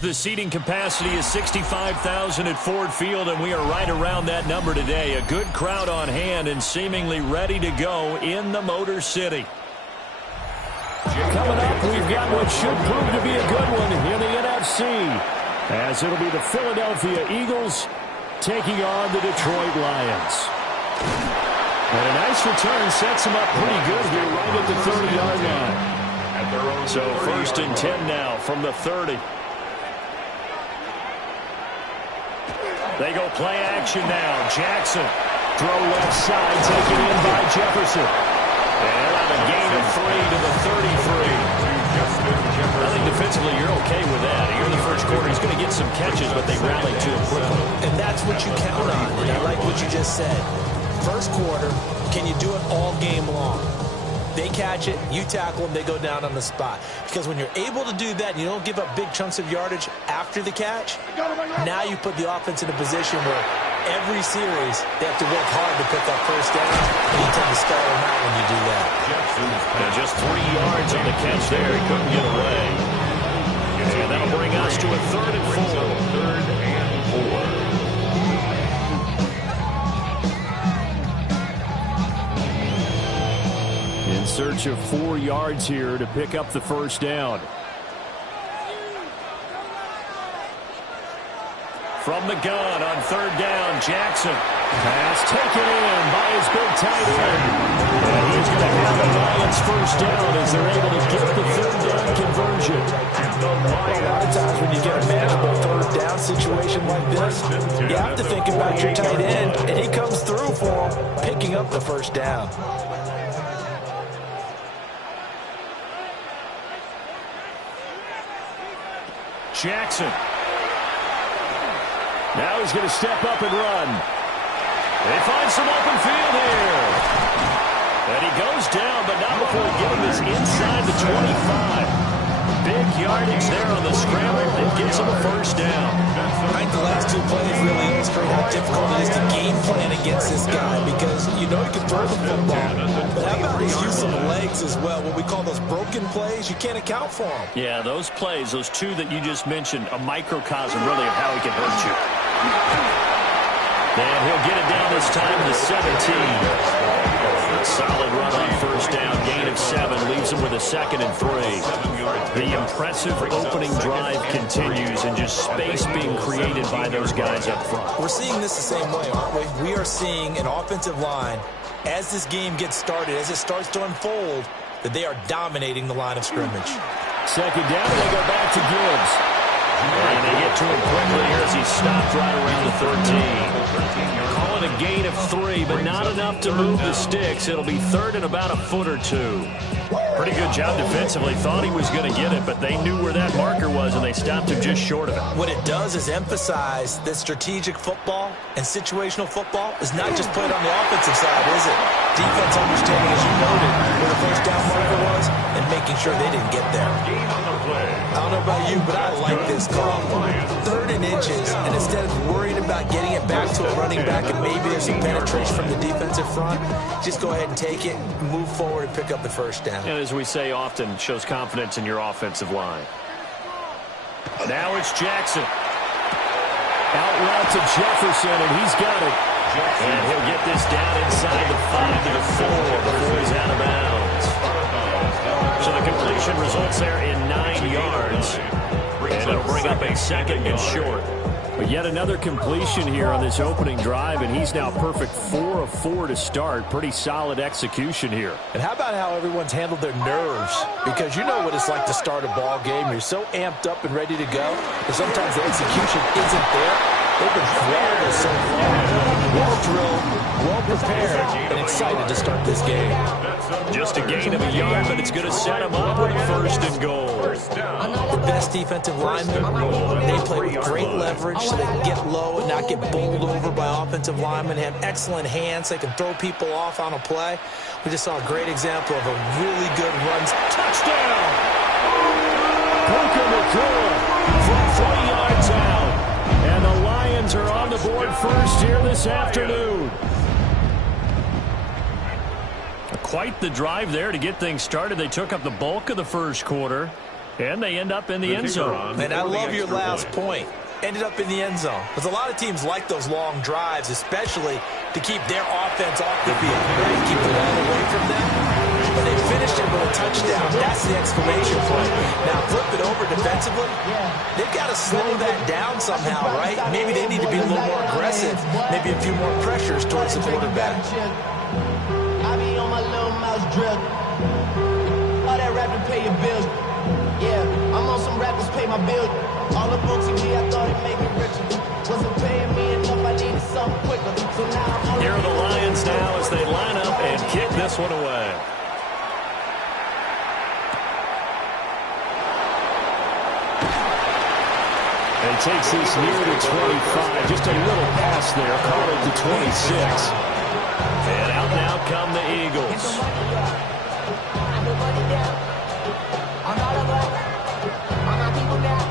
The seating capacity is 65,000 at Ford Field, and we are right around that number today. A good crowd on hand and seemingly ready to go in the Motor City. Coming up, we've got what should prove to be a good one in the NFC, as it'll be the Philadelphia Eagles taking on the Detroit Lions. And a nice return sets them up pretty good here right at the 30-yard line. So 1st and 10 now from the 30. They go play action now. Jackson. Throw left side, taken in by Jefferson. And on a gain of 3 to the 33. I think defensively you're okay with that. Here in the first quarter, he's going to get some catches, but they rallied to him quickly. And that's what you count on. And I like what you just said. First quarter, can you do it all game long? They catch it, you tackle them, they go down on the spot. Because when you're able to do that, and you don't give up big chunks of yardage after the catch, now you put the offense in a position where every series they have to work hard to put that first down, and you tend to stall them out when you do that. And just 3 yards on the catch there. He couldn't get away. And that'll bring us to a 3rd and 4. 3rd and 4. In search of 4 yards here to pick up the first down. From the gun on 3rd down, Jackson. Pass taken in by his big tight end. And he's going to have the Lions first down as they're able to get the 3rd down conversion. A lot of times when you get a manageable 3rd down situation like this, you have to think about your tight end, and he comes through for him, picking up the first down. Jackson. Now he's going to step up and run. They find some open field here. And he goes down, but not before getting this inside the 25. Big yardage there on the scramble and gets him a first down. I think the last 2 plays really illustrate how difficult it is to game plan against this guy, because you know he can throw the football. But how about his use of the legs as well? What we call those broken plays, you can't account for them. Yeah, those plays, those 2 that you just mentioned, a microcosm really of how he can hurt you. And he'll get it down this time to 17. Solid run on first down, gain of 7, leaves him with a 2nd and 3. The impressive opening drive continues, and just space being created by those guys up front. We're seeing this the same way, aren't we? We are seeing an offensive line, as this game gets started, as it starts to unfold, that they are dominating the line of scrimmage. 2nd down, and they go back to Gibbs. And they get to him quickly here as he stopped right around the 13. Calling a gain of 3, but not enough to move the sticks. It'll be 3rd and about a foot or 2. Pretty good job defensively. Thought he was going to get it, but they knew where that marker was, and they stopped him just short of it. What it does is emphasize that strategic football and situational football is not just played on the offensive side, is it? Defense understanding, as you noted, where the first down marker was and making sure they didn't get there. I don't know about you, but I like this call. 3rd and inches, and instead of worrying about getting it back to a running back and maybe there's some penetration from the defensive front, just go ahead and take it, move forward, and pick up the first down. And as we say often, shows confidence in your offensive line. Now it's Jackson. Out route to Jefferson, and he's got it. And he'll get this down inside the 5 to the 4 before he's out of bounds. So the completion results there in 9 yards. And it'll bring up a 2nd and short. But yet another completion here on this opening drive, and he's now perfect 4 of 4 to start. Pretty solid execution here. And how about how everyone's handled their nerves? Because you know what it's like to start a ball game. You're so amped up and ready to go, but sometimes the execution isn't there. They've been flawless so far. Well drilled, well prepared, and excited to start this game. Just a gain of a yard, but it's going to set him up with a 1st and goal. The best defensive linemen, they play with great leverage so they can get low and not get bowled over by offensive linemen. They have excellent hands. They can throw people off on a play. We just saw a great example of a really good run. Touchdown! Puka Nacua from 20 yards out. And the Lions are on the board first here this afternoon. Quite the drive there to get things started. They took up the bulk of the first quarter, and they end up in the end zone. And I love your last point. Ended up in the end zone. Because a lot of teams like those long drives, especially to keep their offense off the field, right? Keep the ball away from them. But they finished it with a touchdown. That's the exclamation point. Now flip it over defensively. They've got to slow that down somehow, right? Maybe they need to be a little more aggressive. Maybe a few more pressures towards the quarterback. I be on my little mouse drip. All that rapping pay your bills. Yeah, I'm on some rappers pay my bills. All the books me, I thought it made me richer. Wasn't paying me enough, I needed something quicker. So now I'm on. Here are the Lions now as they line up and kick this one away. And takes this near to 25. Just a little pass there. Caught it to 26. And out now come the Eagles. money down. On all of us. On my people now.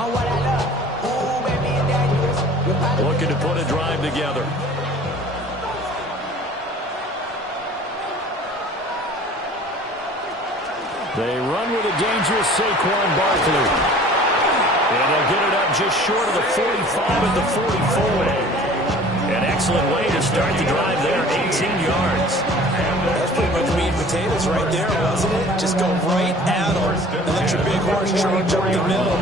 On what I love. Ooh, baby, it's dangerous. Looking to put a drive together. They run with a dangerous Saquon Barkley. And they'll get it up just short of the 45 at the 44. An excellent way to start the drive there, 18 yards. That's pretty much meat and potatoes right there, wasn't it? Just go right at them and let your big horse charge up the middle.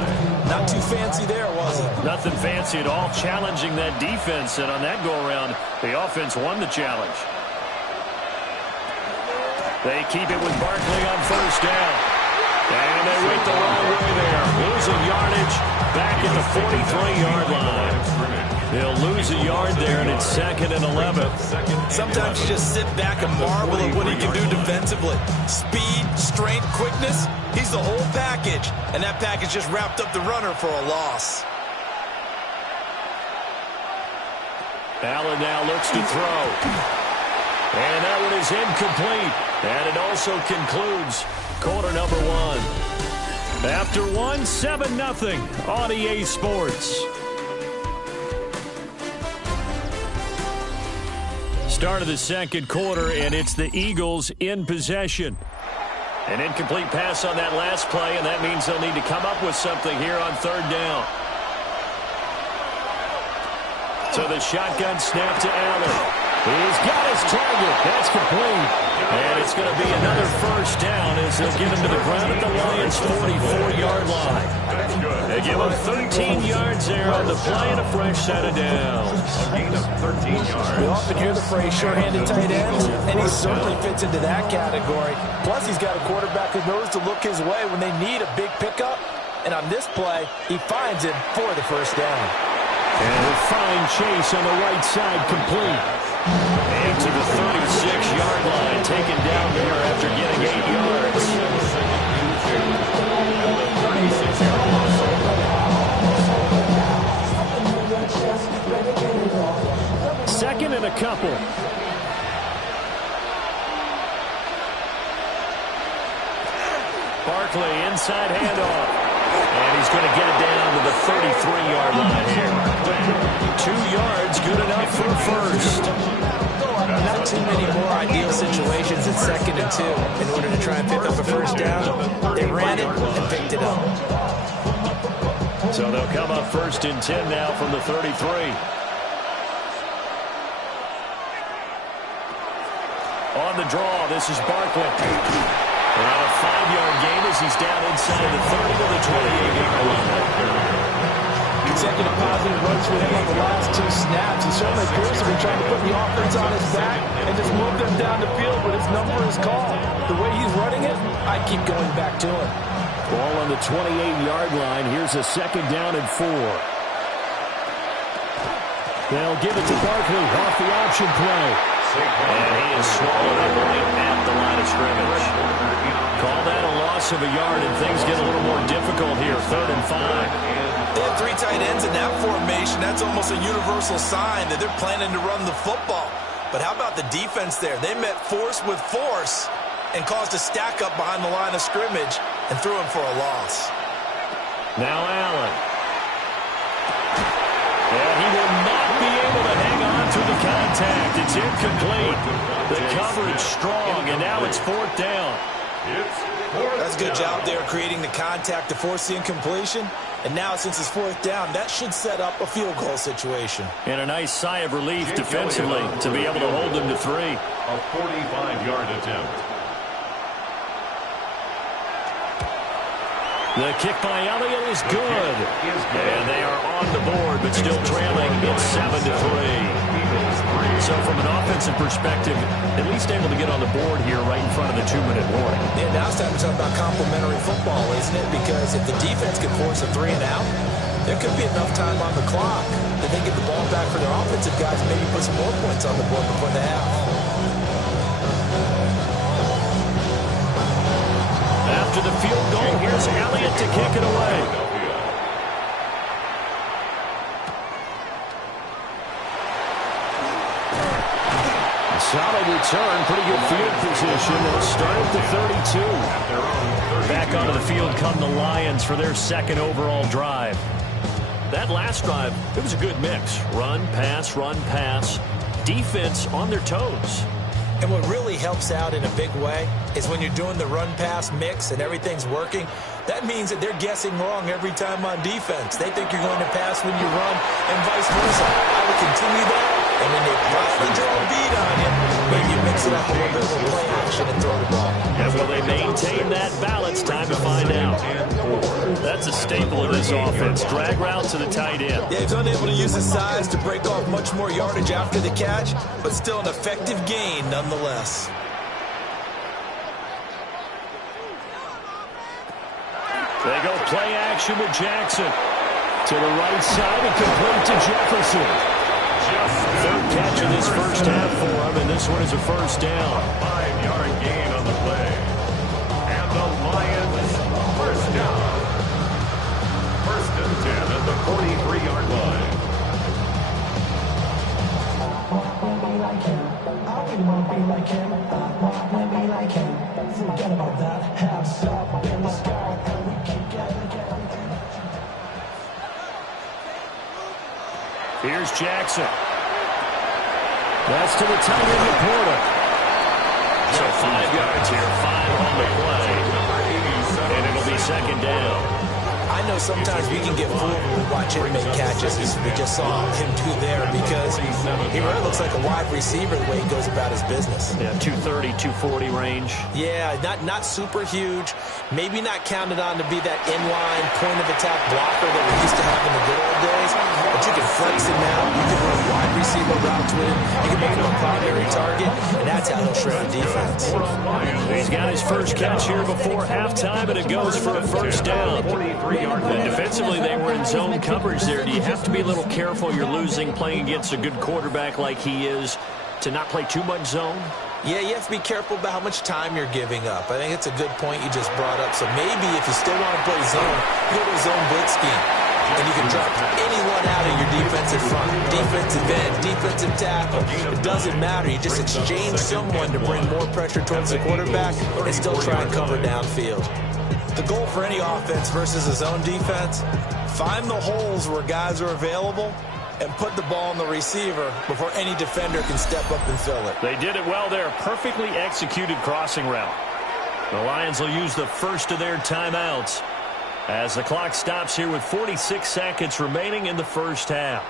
Not too fancy there, was it? Nothing fancy at all, challenging that defense. And on that go-around, the offense won the challenge. They keep it with Barkley on first down. And they wait the wrong way there. Losing yardage back at the 43-yard line. They'll lose a yard there, and it's 2nd and 11. Sometimes you just sit back and marvel at what he can do defensively. Speed, strength, quickness. He's the whole package. And that package just wrapped up the runner for a loss. Allen now looks to throw. And that one is incomplete. And it also concludes quarter number one. After one, 7-0 on EA Sports. Start of the second quarter, and it's the Eagles in possession. An incomplete pass on that last play, and that means they'll need to come up with something here on third down. So the shotgun snap to Allen. He's got his target. That's complete. And it's going to be another first down as they'll get him to the ground at the Lions' 44-yard line. They give him 13 yards there on the play and a fresh set of downs. A gain of 13 yards. We often hear the phrase sure-handed tight ends, and he certainly fits into that category. Plus, he's got a quarterback who knows to look his way when they need a big pickup. And on this play, he finds him for the first down. And a fine chase on the right side complete. And to the 36-yard line, taken down there after getting 8 yards. Second and a couple. Barkley inside handoff. And he's going to get it down to the 33-yard line here. 2 yards, good enough for a first. Not too many more ideal situations at 2nd and 2 in order to try and pick up a first down. They ran it and picked it up. So they'll come up 1st and 10 now from the 33. On the draw, this is Barkley. Around a 5-yard gain as he's down inside the 30 to the 28-yard line. Consecutive positive runs for him on the last 2 snaps. He certainly appears to be trying to put the offense on his back and just move them down the field, but his number is called. The way he's running it, I keep going back to him. Ball on the 28-yard line. Here's a 2nd down and 4. They'll give it to Barkley off the option play. And he is swallowed up right at the line of scrimmage. Call that a loss of a yard, and things get a little more difficult here. 3rd and 5. They have 3 tight ends in that formation. That's almost a universal sign that they're planning to run the football. But how about the defense there? They met force with force and caused a stack up behind the line of scrimmage and threw him for a loss. Now Allen. And he will not be able to hang on through the contact. It's incomplete. The coverage strong, and now it's 4th down. That's a good job there creating the contact to force the incompletion. And now, since it's 4th down, that should set up a field goal situation. And a nice sigh of relief defensively to be able to hold them to 3. A 45-yard attempt. The kick by Elliott is good. And they are on the board, but still trailing. It's 7-3. So from an offensive perspective, at least able to get on the board here right in front of the 2-minute warning. Yeah, now it's time to talk about complementary football, isn't it? Because if the defense can force a 3 and out, there could be enough time on the clock that they get the ball back for their offensive guys and maybe put some more points on the board before the half. After the field goal, here's Elliott to kick it away. Solid return, pretty good field position. They'll start at the 32. Back onto the field come the Lions for their second overall drive. That last drive, it was a good mix. Run, pass. Defense on their toes. And what really helps out in a big way is when you're doing the run-pass mix and everything's working, that means that they're guessing wrong every time on defense. They think you're going to pass when you run and vice versa. I would continue that, and when they finally draw a beat on you, maybe you mix it up a little bit with play action and throw the ball. And will they maintain that balance? Time to find out. That's a staple of this offense. Drag route to the tight end. Yeah, he's unable to use his size to break off much more yardage after the catch, but still an effective gain nonetheless. They go play action with Jackson. To the right side and complete to Jefferson. Third catch of this first half for him, and this one is a first down. 5-yard gain on the play. And the Lions first down. First and 10 at the 43-yard line. Forget about that. Half up in the sky, and we keep getting. Here's Jackson. That's to the tight end, Laporta. So 5 yards here, 5 on the play. And it'll be second down. I know sometimes we can get fooled when we watch him make catches, as we just saw him do there, because he really looks like a wide receiver the way he goes about his business. Yeah, 230, 240 range. Yeah, not super huge. Maybe not counted on to be that inline point-of-attack blocker that we used to have in the good old days, but you can flex him out. You can run wide receiver routes with him. You can make him a primary target, and that's how he'll shred the defense. He's got his first catch here before halftime, and it goes for a first down. And defensively, they were in zone coverage there. Do you have to be a little careful? You're losing playing against a good quarterback like he is to not play too much zone? Yeah, you have to be careful about how much time you're giving up. I think it's a good point you just brought up. So maybe if you still want to play zone, you go to a zone blitz scheme. And you can drop anyone out of your defensive front, defensive end, defensive tackle. It doesn't matter. You just exchange someone to bring more pressure towards the quarterback and still try and cover downfield. The goal for any offense versus a zone defense, find the holes where guys are available and put the ball on the receiver before any defender can step up and fill it. They did it well there. Perfectly executed crossing route. The Lions will use the first of their timeouts as the clock stops here with 46 seconds remaining in the first half.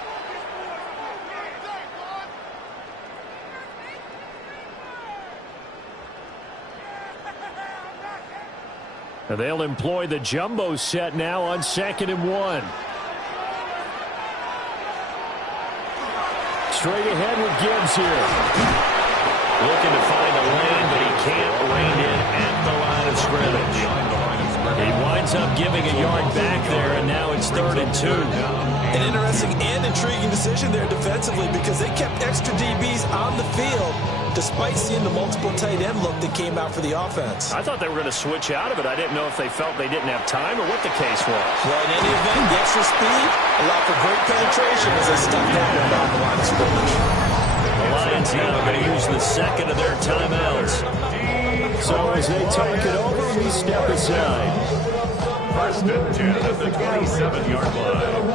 And they'll employ the jumbo set now on 2nd and 1. Straight ahead with Gibbs here. Looking to find a lane, but he can't rein in at the line of scrimmage. He winds up giving a yard back there, and now it's 3rd and 2. An interesting and intriguing decision there defensively because they kept extra DBs on the field despite seeing the multiple tight end look that came out for the offense. I thought they were going to switch out of it. I didn't know if they felt they didn't have time or what the case was. Well, in any event, the extra speed allowed for great penetration as they stuck that one down the line of scrimmage. The Lions now are going to use the second of their timeouts. So as they talk it over, we step aside. First and 10 at the 27-yard line.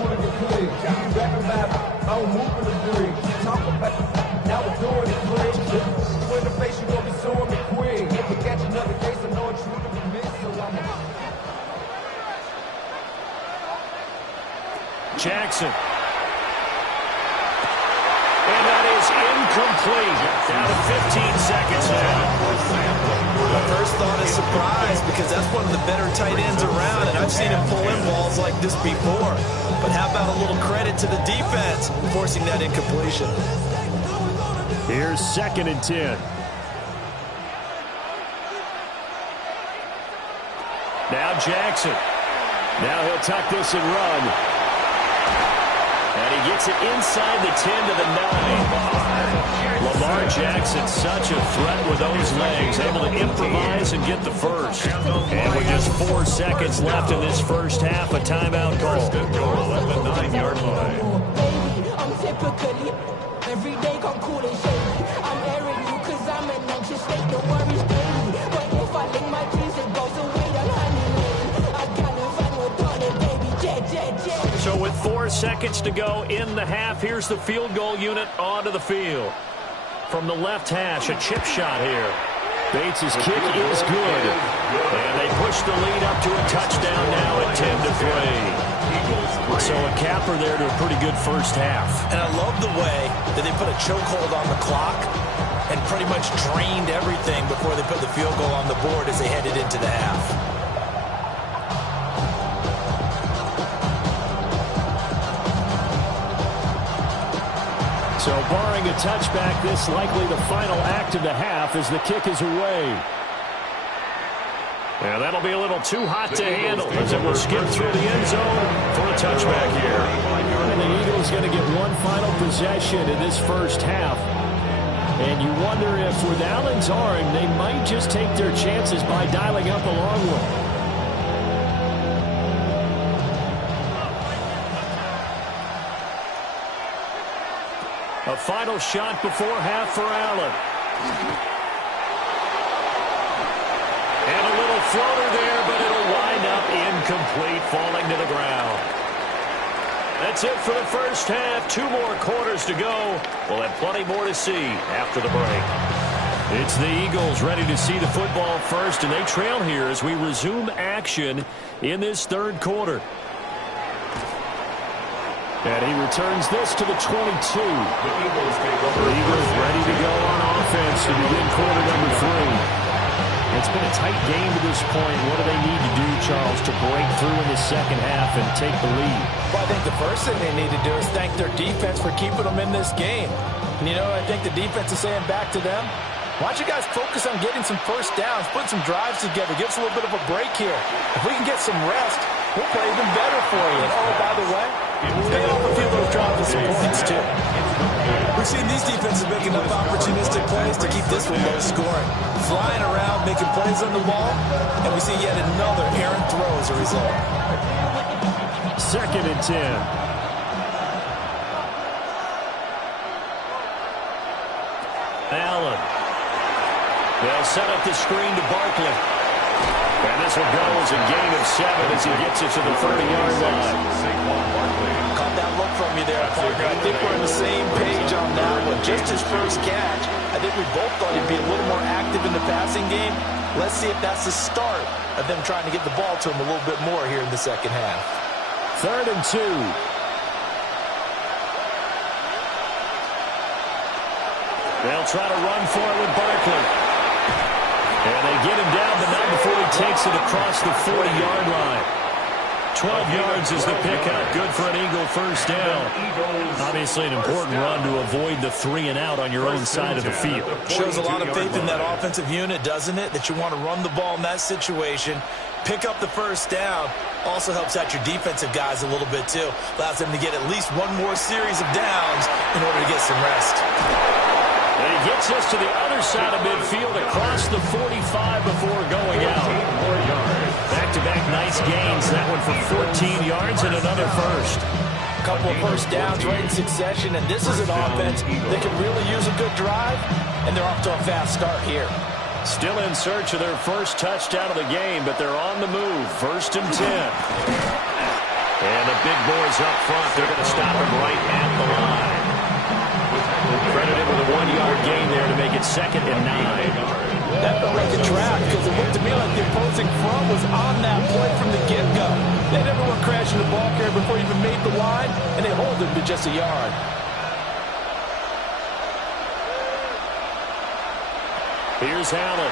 Jackson. And that is incomplete. Down to 15 seconds now. My first thought is surprise because that's one of the better tight ends around, and I've seen him pull in balls like this before. But how about a little credit to the defense forcing that incompletion? Here's 2nd and 10. Now Jackson. Now he'll tuck this and run. And he gets it inside the 10 to the 9. Lamar Jackson, such a threat with those legs, able to improvise and get the first. And with just 4 seconds left in this first half, a timeout call. First and goal at the 9-yard line. I'm typically every day come cool and shady. I'm airing you 4 seconds to go in the half. Here's the field goal unit onto the field. From the left hash, a chip shot here. Bates' kick is good. And they push the lead up to a touchdown now at 10-3. So a capper there to a pretty good first half. And I love the way that they put a chokehold on the clock and pretty much drained everything before they put the field goal on the board as they headed into the half. So barring a touchback, this likely the final act of the half as the kick is away. Yeah, that'll be a little too hot to handle as it will skip through the end zone for a touchback here. And the Eagles going to get one final possession in this first half. And you wonder if with Allen's arm, they might just take their chances by dialing up a long one. A final shot before half for Allen. And a little floater there, but it'll wind up incomplete, falling to the ground. That's it for the first half. 2 more quarters to go. We'll have plenty more to see after the break. It's the Eagles ready to see the football first, and they trail here as we resume action in this third quarter. And he returns this to the 22. The Eagles ready to go on offense to begin quarter number 3. It's been a tight game to this point. What do they need to do, Charles, to break through in the second half and take the lead? Well, I think the first thing they need to do is thank their defense for keeping them in this game. And, you know, I think the defense is saying back to them, why don't you guys focus on getting some first downs, put some drives together, give us a little bit of a break here. If we can get some rest, we'll play even better for you. And, oh, by the way, they off a few of those drives with some points, too. We've seen these defenses making up opportunistic plays to keep this one low scoring. Flying around, making plays on the ball, and we see yet another errant throw as a result. 2nd and 10. Allen. They'll set up the screen to Barkley. And this will go as a gain of 7 as he gets it to the 30-yard line. Caught that look from you there, partner. I think we're on the same page on that one. Just his first catch. I think we both thought he'd be a little more active in the passing game. Let's see if that's the start of them trying to get the ball to him a little bit more here in the second half. 3rd and 2. They'll try to run for it with Barkley. And they get him down, but not before he takes it across the 40-yard line. 12 yards is the pickup. Good for an Eagle first down. Obviously an important run to avoid the 3-and-out on your own side of the field. Shows a lot of faith in that offensive unit, doesn't it? That you want to run the ball in that situation. Pick up the first down. Also helps out your defensive guys a little bit, too. Allows them to get at least one more series of downs in order to get some rest. And he gets us to the other side of midfield across the 45 before going out. Back-to-back nice gains. That one for 14 yards and another first. Couple of first downs right in succession, and this is an offense that can really use a good drive, and they're off to a fast start here. Still in search of their first touchdown of the game, but they're on the move. 1st and 10. And the big boys up front, they're going to stop him right at the line. Credited with a 1-yard gain there to make it 2nd and 9. That felt like a trap because it looked to me like the opposing front was on that play from the get-go. They never went crashing the ball carrier before he even made the line, and they hold him to just a yard. Here's Allen.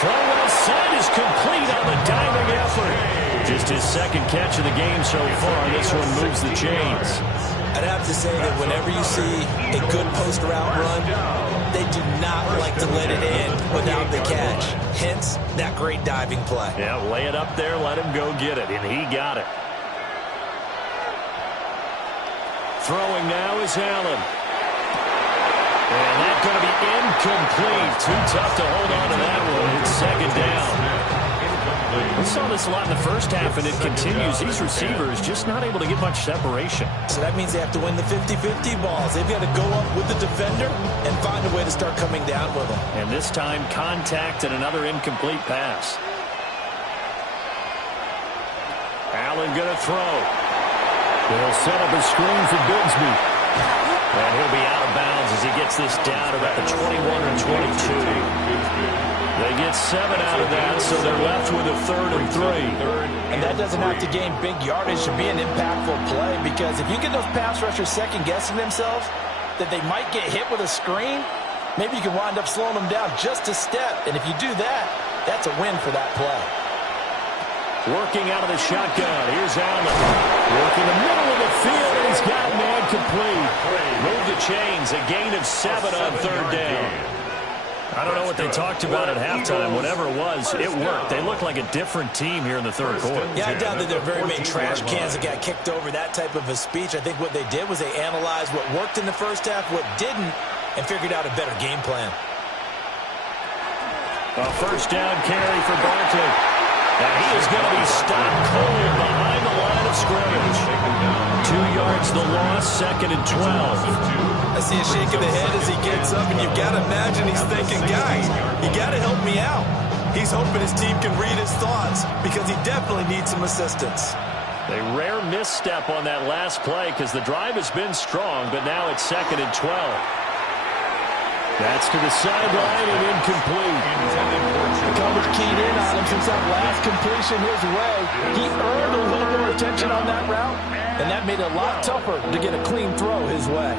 Throw outside is complete on the diving effort. Just his 2nd catch of the game so far. This one moves the chains. I'd have to say that whenever you see a good post-route run, they do not like to let it in without the catch. Hence, that great diving play. Yeah, lay it up there, let him go get it, and he got it. Throwing now is Allen. And that's going to be incomplete. Too tough to hold on to that one. It's 2nd down. We saw this a lot in the first half, and it continues. These receivers just not able to get much separation. So that means they have to win the 50-50 balls. They've got to go up with the defender and find a way to start coming down with them. And this time, contact and another incomplete pass. Allen going to throw. They'll set up a screen for Bigsby. And he'll be out of bounds as he gets this down about the 21 or 22. They get 7 out of that, so they're left with a 3rd and 3. And that doesn't have to gain big yardage to be an impactful play, because if you get those pass rushers second-guessing themselves that they might get hit with a screen, maybe you can wind up slowing them down just a step. And if you do that, that's a win for that play. Working out of the shotgun. Here's Allen. Working the middle of the field, and he's got man complete. Move the chains. A gain of 7 on 3rd down. I don't know what they talked about at halftime. Whatever it was, it worked. They look like a different team here in the 3rd quarter. Yeah, I doubt that they're very many trash cans that got kicked over, that type of a speech. I think what they did was they analyzed what worked in the first half, what didn't, and figured out a better game plan. A 1st down carry for Barkley. And he is going to be stopped cold behind the line of scrimmage. 2 yards the loss, 2nd and 12. I see a shake of the head as he gets up, and you've got to imagine he's thinking, guys, you got to help me out. He's hoping his team can read his thoughts because he definitely needs some assistance. A rare misstep on that last play because the drive has been strong, but now it's 2nd and 12. That's to the sideline and incomplete. Coverage keyed in on him since that last completion his way. He earned a little more attention on that route, and that made it a lot tougher to get a clean throw his way.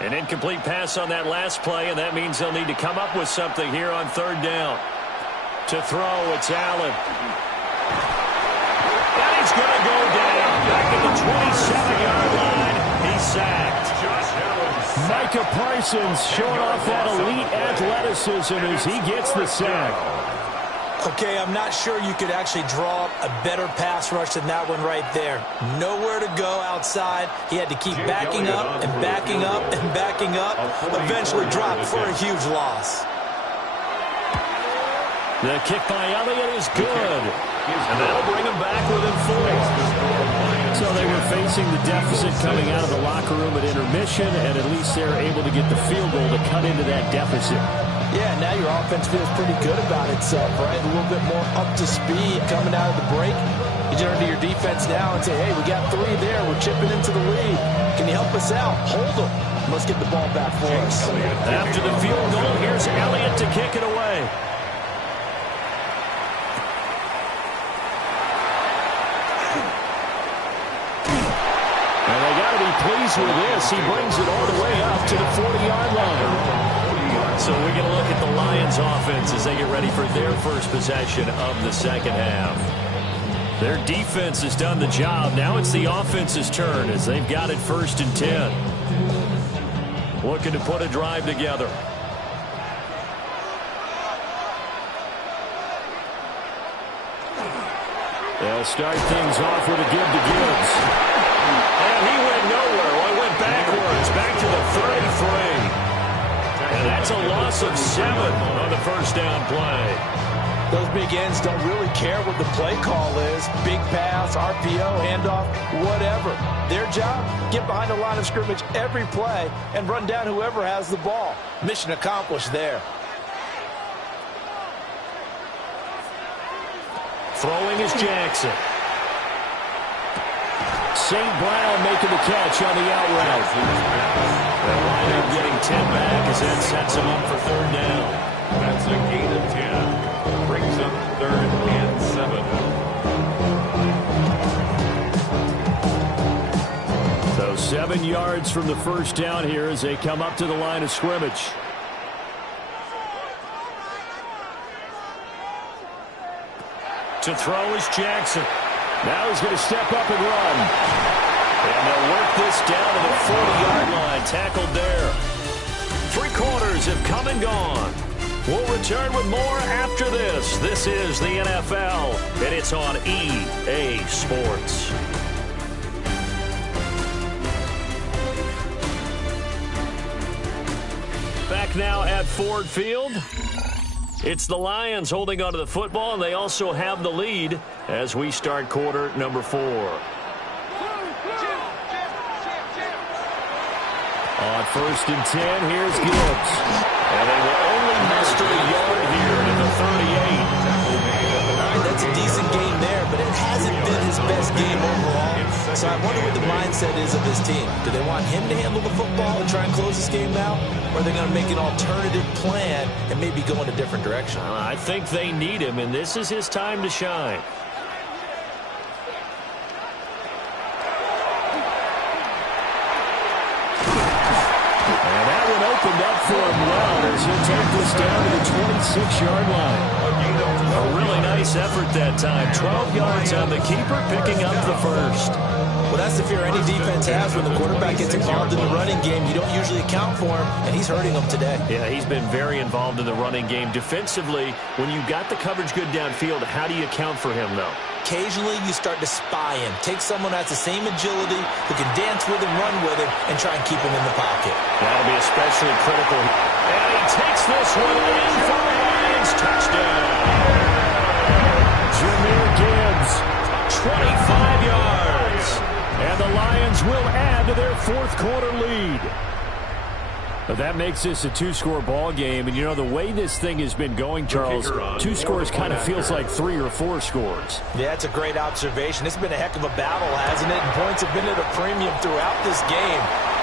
An incomplete pass on that last play, and that means they'll need to come up with something here on 3rd down. To throw, it's Allen. And he's going to go down. Back at the 27-yard line. He's sacked. Micah Parsons showing off that elite athleticism as he gets the sack. Okay, I'm not sure you could actually draw up a better pass rush than that one right there. Nowhere to go outside. He had to keep backing up and backing up and backing up. Eventually dropped for a huge loss. The kick by Elliott is good. And that'll bring him back within 4. So they were facing the deficit coming out of the locker room at intermission, and at least they're able to get the field goal to cut into that deficit. Yeah, now your offense feels pretty good about itself, right? A little bit more up to speed coming out of the break. You turn to your defense now and say, hey, we got 3 there. We're chipping into the lead. Can you help us out? Hold them. Let's get the ball back for us. After the field goal, here's Elliott to kick it away. Pleased with this. He brings it all the way up to the 40-yard line. So we're going to look at the Lions offense as they get ready for their first possession of the 2nd half. Their defense has done the job. Now it's the offense's turn as they've got it 1st and 10. Looking to put a drive together. They'll start things off with a give to Gibbs. And he went nowhere. Well, he went backwards, back to the 33. And that's a loss of 7 on the 1st down play. Those big ends don't really care what the play call is. Big pass, RPO, handoff, whatever. Their job, get behind the line of scrimmage every play and run down whoever has the ball. Mission accomplished there. Throwing is Jackson. St. Brown making the catch on the out route. They'll wind up getting 10 back as that sets him up for 3rd down. That's a gain of 10. Brings up 3rd and 7. So 7 yards from the 1st down here as they come up to the line of scrimmage. To throw is Jackson. Now he's going to step up and run. And they'll work this down to the 40-yard line. Tackled there. 3 quarters have come and gone. We'll return with more after this. This is the NFL, and it's on EA Sports. Back now at Ford Field. It's the Lions holding onto the football, and they also have the lead as we start quarter number 4. On 1st and 10, here's Gibbs. And they will only muster a yard here to the 38. That's a decent game there, but it hasn't game overall. So I wonder what the mindset is of his team. Do they want him to handle the football and try and close this game out? Or are they going to make an alternative plan and maybe go in a different direction? I think they need him, and this is his time to shine. And that one opened up for him well as he'll take this down to the 26-yard line. A really nice effort that time. 12 yards on the keeper, picking up the first. Well, that's the fear any defense has when the quarterback gets involved in the running game. You don't usually account for him, and he's hurting them today. Yeah, he's been very involved in the running game. Defensively, when you got the coverage good downfield, how do you account for him, though? Occasionally, you start to spy him. Take someone that has the same agility, who can dance with him, run with him, and try and keep him in the pocket. That'll be especially critical. And he takes this one in for a Lions touchdown. Jahmyr Gibbs, 25 yards. and the Lions will add to their fourth quarter lead. But that makes this a two-score ball game. And, you know, the way this thing has been going, Charles, two scores kind of feels like 3 or 4 scores. Yeah, that's a great observation. It's been a heck of a battle, hasn't it? And points have been at a premium throughout this game.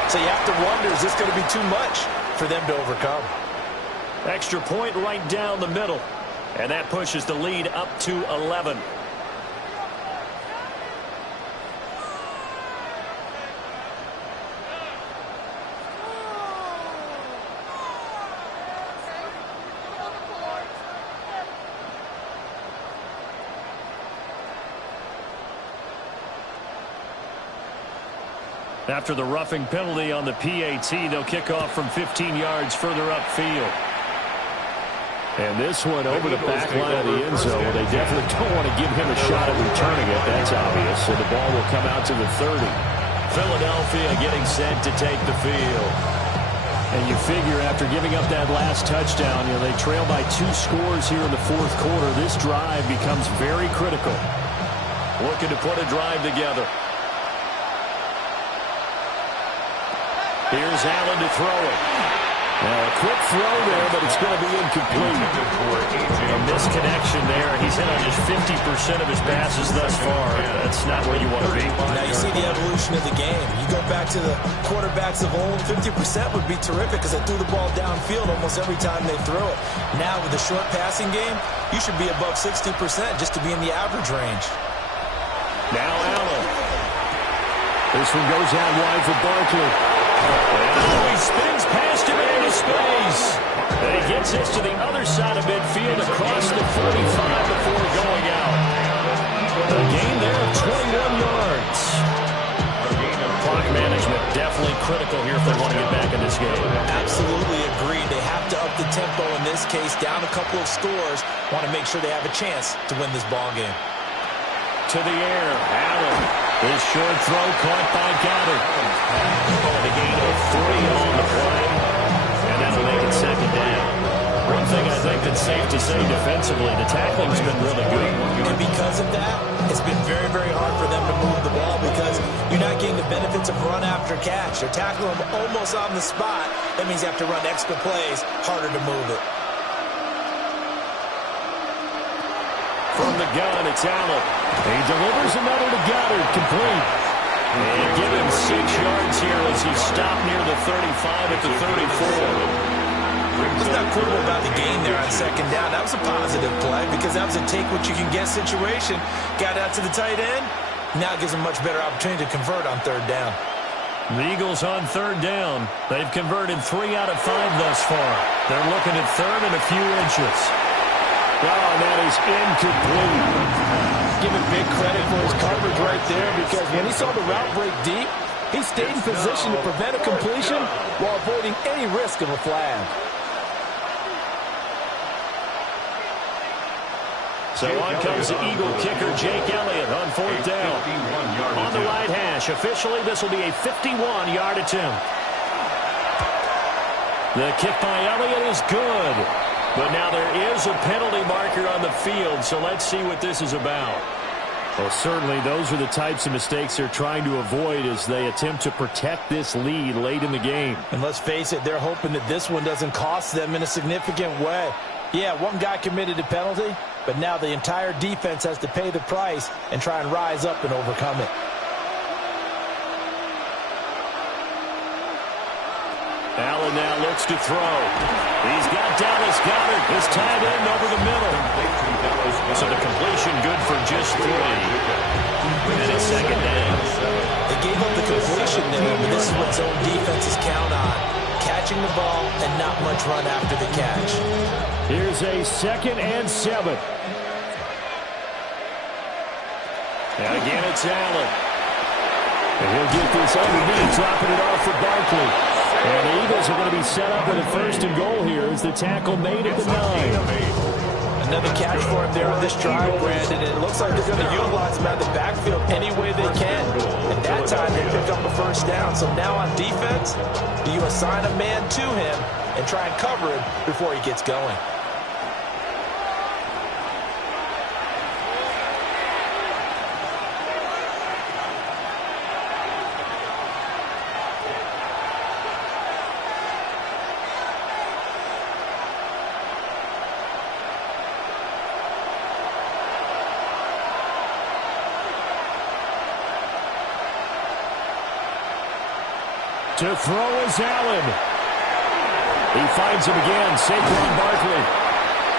So you have to wonder, is this going to be too much for them to overcome? Extra point right down the middle. And that pushes the lead up to 11. After the roughing penalty on the PAT, they'll kick off from 15 yards further upfield. And this one over the back line of the end zone. They definitely don't want to give him a shot at returning it. That's obvious. So the ball will come out to the 30. Philadelphia getting set to take the field. And you figure after giving up that last touchdown, you know, they trail by 2 scores here in the fourth quarter. This drive becomes very critical. Looking to put a drive together. Here's Allen to throw it. Now a quick throw there, but it's going to be incomplete. A misconnection there. He's hit on just 50% of his passes thus far. That's not where you want to be. Now you see the evolution of the game. You go back to the quarterbacks of old, 50% would be terrific because they threw the ball downfield almost every time they threw it. Now with the short passing game, you should be above 60% just to be in the average range. Now Allen. This one goes out wide for Barkley. Oh, he spins past him into space. And he gets this to the other side of midfield across the 45 before going out. A gain there of 21 yards. Clock management definitely critical here if they want to get back in this game. Absolutely agreed. They have to up the tempo in this case, down a couple of scores. Want to make sure they have a chance to win this ball game. To the air, Allen. His short throw caught by Goddard. Oh, the gain of 3 on the play. And that'll make it second down. One thing I think that's safe to say defensively, the tackling's been really good. And because of that, it's been very, very hard for them to move the ball because you're not getting the benefits of run after catch. They're tackling them almost on the spot. That means you have to run extra plays, harder to move it. From the gun, it's Allen. He delivers another to Goddard, complete. And give him 6 yards here as he stopped near the 35 at the 34. What's not cool about the gain there on second down? That was a positive play because that was a take-what-you-can-get situation. Got out to the tight end. Now it gives them much better opportunity to convert on third down. The Eagles on third down. They've converted 3 out of 5 thus far. They're looking at third and a few inches. Oh, and that is incomplete. Give him big credit for his coverage right there because when he saw the route break deep, he stayed in position to prevent a completion while avoiding any risk of a flag. So on comes the Eagle kicker, Jake Elliott, on fourth down. On the right hash, officially this will be a 51-yard attempt. The kick by Elliott is good. But now there is a penalty marker on the field, so let's see what this is about. Well, certainly those are the types of mistakes they're trying to avoid as they attempt to protect this lead late in the game. And let's face it, they're hoping that this one doesn't cost them in a significant way. Yeah, one guy committed a penalty, but now the entire defense has to pay the price and try and rise up and overcome it. Allen now looks to throw. He's got Dallas Goedert. This tight end over the middle. So the completion good for just 3. And it's second down. They gave up the completion there, but this is what zone defenses count on. Catching the ball and not much run after the catch. Here's a 2nd and 7. And again, it's Allen. And he'll get this underneath, dropping it off for Barkley. And the Eagles are going to be set up with a 1st and goal here as the tackle made at the 9. Another catch for him there on this drive, Brandon. And it looks like they're going to utilize him out of the backfield any way they can. And that time they pick up a 1st down. So now on defense, do you assign a man to him and try and cover him before he gets going? To throw is Allen. He finds him again, Saquon Barkley.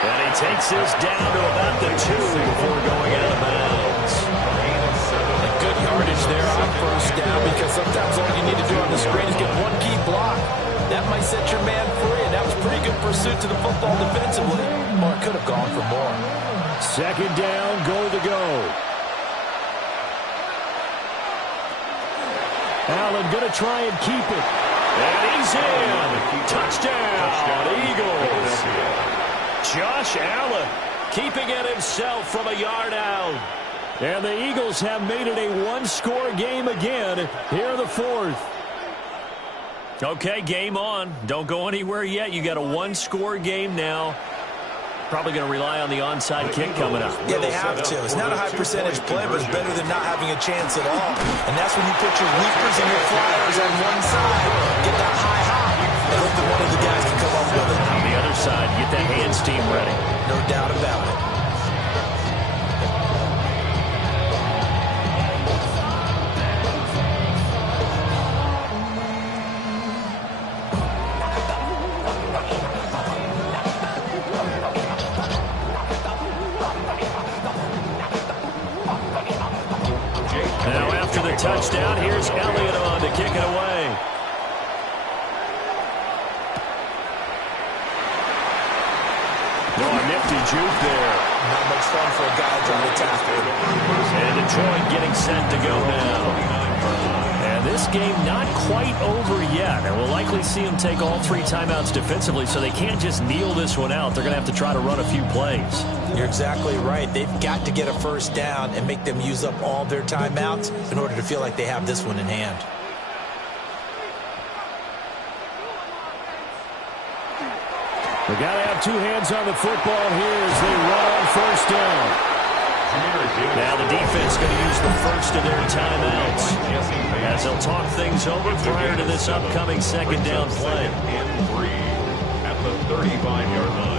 And he takes this down to about the 2 before going out of bounds. A good yardage there on 1st down, because sometimes all you need to do on the screen is get one key block. That might set your man free, and that was pretty good pursuit to the football defensively. Or it could have gone for more. 2nd down, goal to go. Allen going to try and keep it. And he's in. Touchdown, Eagles. Josh Allen keeping it himself from a yard out. And the Eagles have made it a 1-score game again here in the 4th. Okay, game on. Don't go anywhere yet. You got a 1-score game now. Probably going to rely on the onside kick coming up. Yeah, they have to. It's not a high percentage play, but it's better than not having a chance at all. And that's when you put your leapers and your flyers on one side, get that high hop, and hope that one of the guys can come up with it. On the other side, get that hands team ready. No doubt about it. Touchdown. Here's Elliott on to kick it away. Oh, a nifty juke there. Not much fun for a guy trying to tackle. And Detroit getting set to go now. And this game not quite over yet. And we'll likely see them take all 3 timeouts defensively, so they can't just kneel this one out. They're going to have to try to run a few plays. You're exactly right. They've got to get a 1st down and make them use up all their timeouts in order to feel like they have this one in hand. They got to have 2 hands on the football here as they run on 1st down. Now the defense going to use the 1st of their timeouts as they'll talk things over prior to this upcoming 2nd down play. And 3 at the 35-yard line.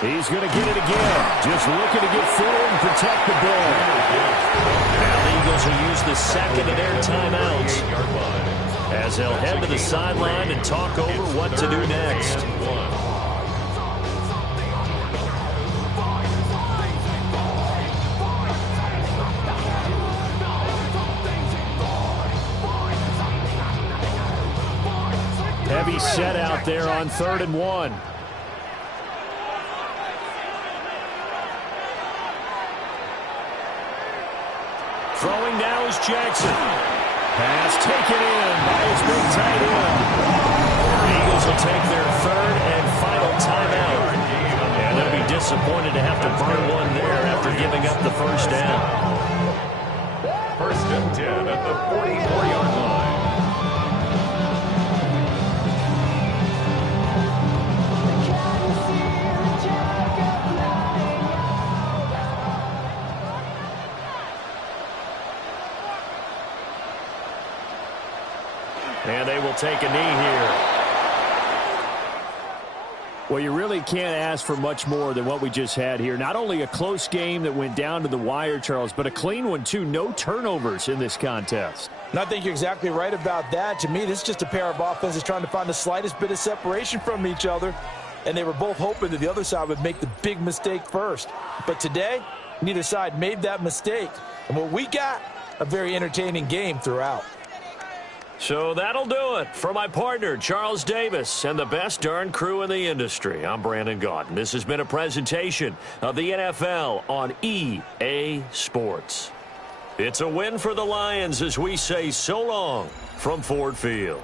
He's going to get it again. Just looking to get forward and protect the ball. Now the Eagles will use the 2nd of their timeouts as they'll head to the sideline and talk over what to do next. Heavy set out there on 3rd and 1. Throwing now is Jackson. Pass taken in by his big tight end. The Eagles will take their 3rd and final timeout. And they'll be disappointed to have to burn one there after giving up the 1st down. 1st and 10 at the 44-yard line. And they will take a knee here. Well, you really can't ask for much more than what we just had here. Not only a close game that went down to the wire, Charles, but a clean one, too. No turnovers in this contest. And I think you're exactly right about that. To me, this is just a pair of offenses trying to find the slightest bit of separation from each other. And they were both hoping that the other side would make the big mistake first. But today, neither side made that mistake. And what we got, a very entertaining game throughout. So that'll do it for my partner, Charles Davis, and the best darn crew in the industry. I'm Brandon Gaudin. This has been a presentation of the NFL on EA Sports. It's a win for the Lions as we say so long from Ford Field.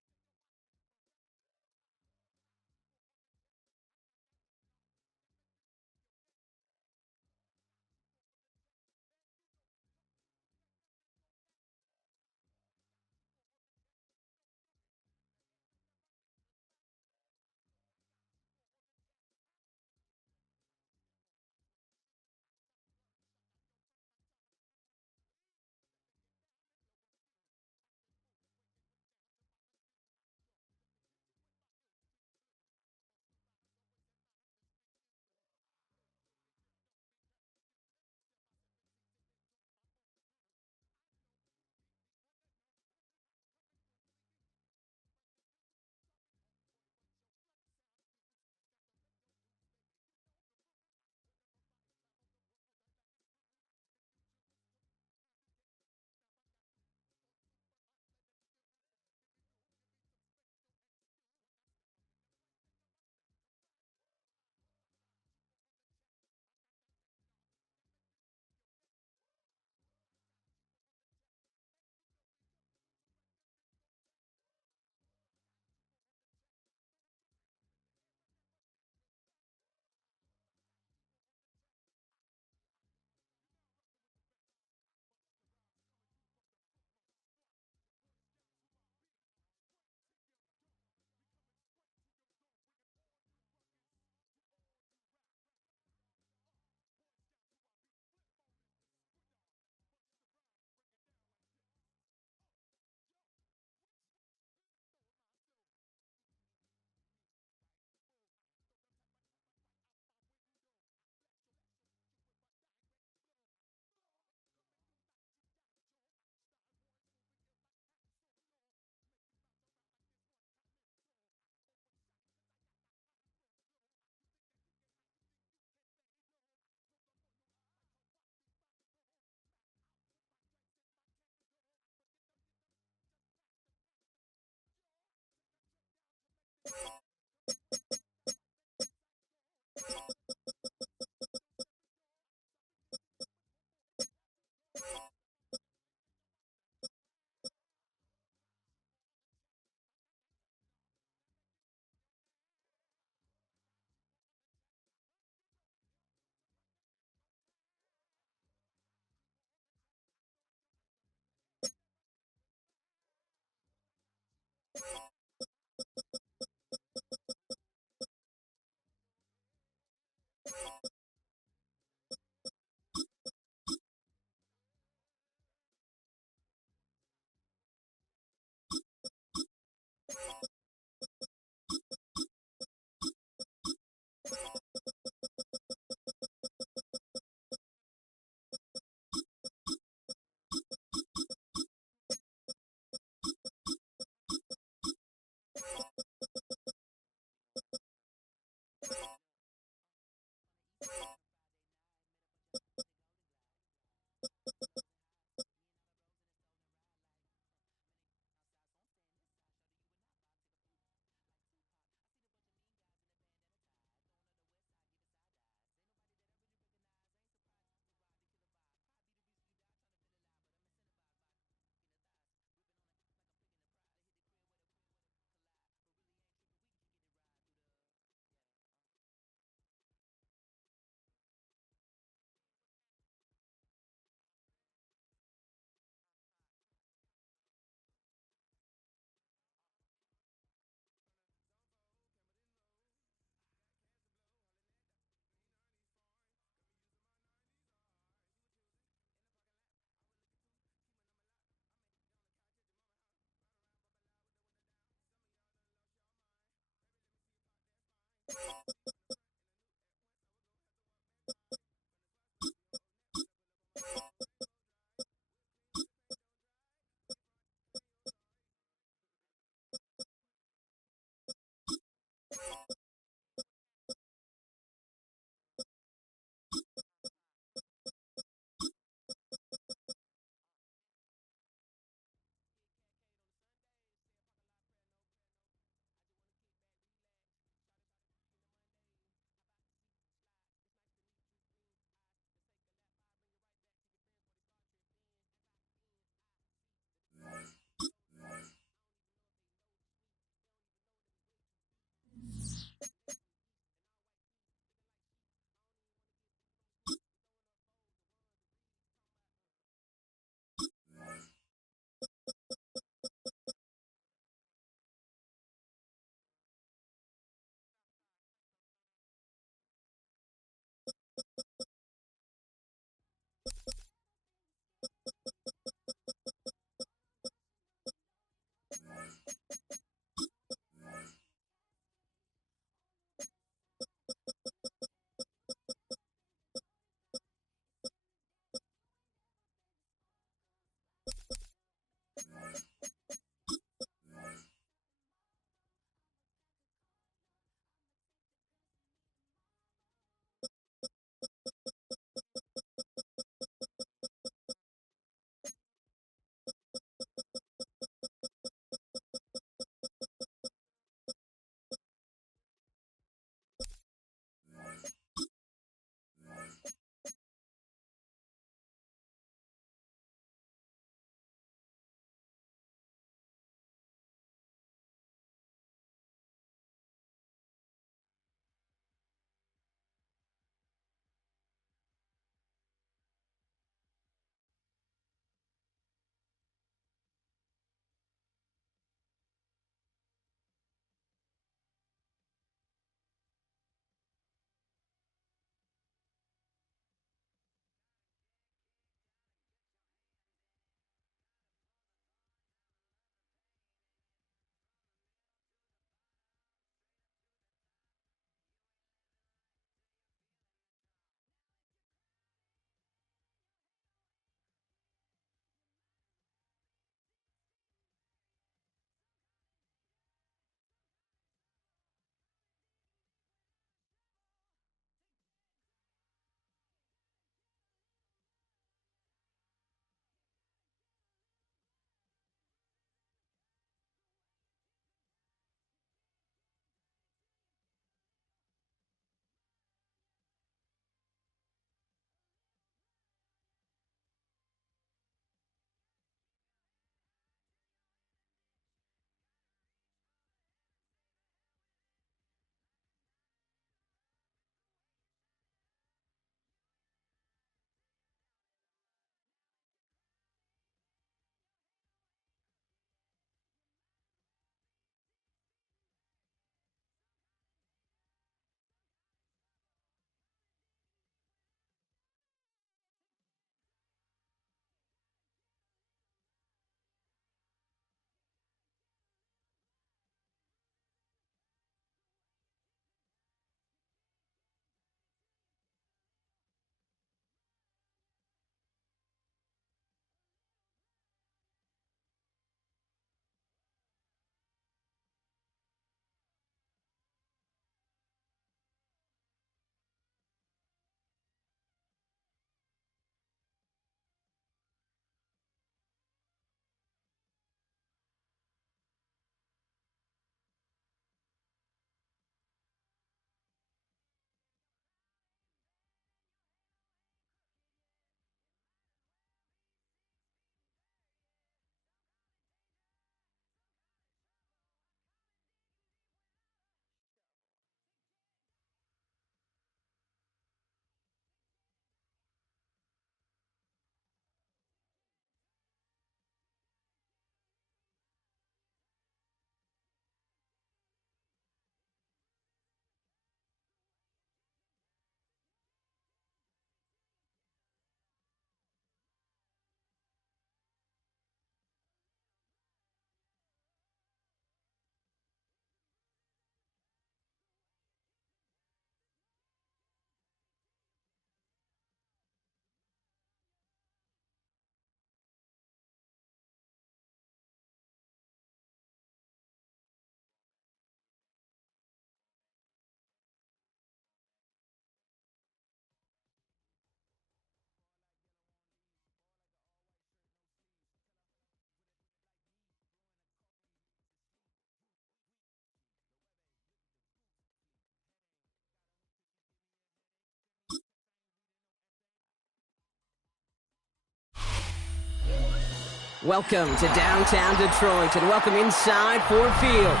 Welcome to downtown Detroit and welcome inside Ford Field.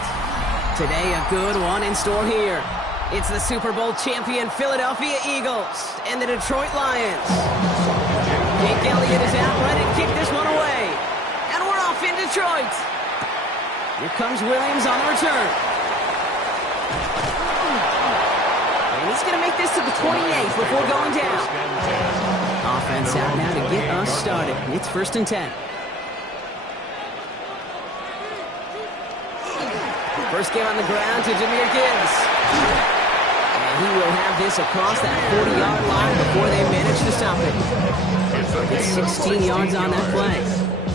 Today, a good one in store here. It's the Super Bowl champion Philadelphia Eagles and the Detroit Lions. Jake Elliott is out ready to kick this one away. And we're off in Detroit. Here comes Williams on the return. And he's going to make this to the 28th before going down. Offense out now to get us started. It's 1st and 10. First game on the ground to Jahmyr Gibbs. And he will have this across that 40-yard line before they manage to stop it. It's 16 yards on that play.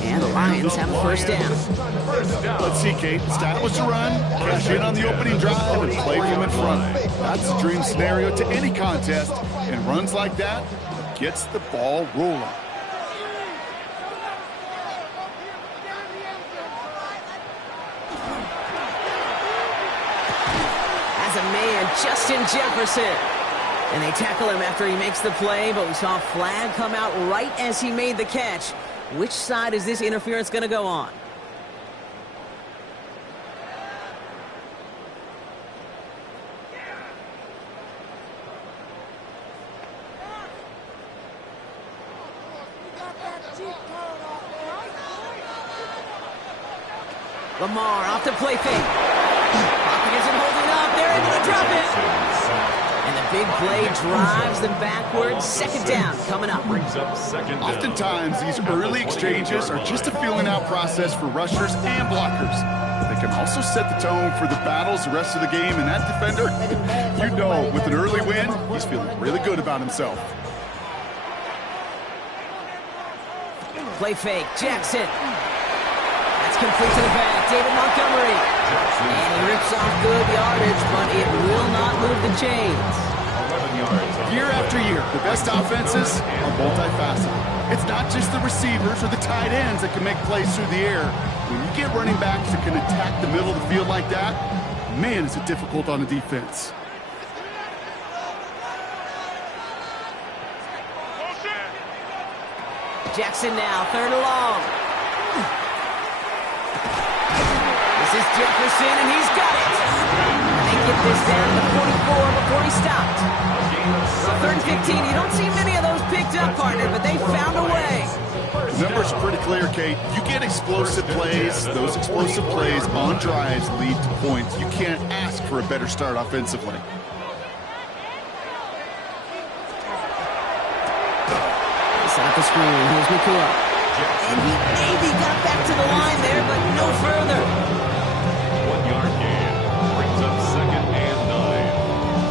And the Lions have a 1st down. Let's see, Kate. Establish a run, cash in on the opening drive, and play from in front. That's the dream scenario to any contest. And runs like that gets the ball rolling. As a man, Justin Jefferson. And they tackle him after he makes the play, but we saw a flag come out right as he made the catch. Which side is this interference going to go on? Lamar off the play fake. Pocket isn't holding up. They're able to drop it. And the big play drives them backwards. 2nd down coming up. Oftentimes, these early exchanges are just a feeling-out process for rushers and blockers. They can also set the tone for the battles the rest of the game, and that defender, you know, with an early win, he's feeling really good about himself. Play fake. Jackson. That's complete to the back. David Montgomery. And he rips off good yardage, but it will not move the chains. Year after year, the best offenses are multifaceted. It's not just the receivers or the tight ends that can make plays through the air. When you get running backs that can attack the middle of the field like that, man, is it difficult on the defense. Jackson now, 3rd and long. This is Jefferson, and he's got it. They get this down to 44 before he stopped. 3rd and 15. You don't see many of those picked up, partner, but they found a way. The numbers are pretty clear, Kate. You get explosive plays. Those explosive plays on drives lead to points. You can't ask for a better start offensively. Set up the screen. Here's Nakua. And he maybe got back to the line there, but no further. 1-yard gain brings up 2nd and 9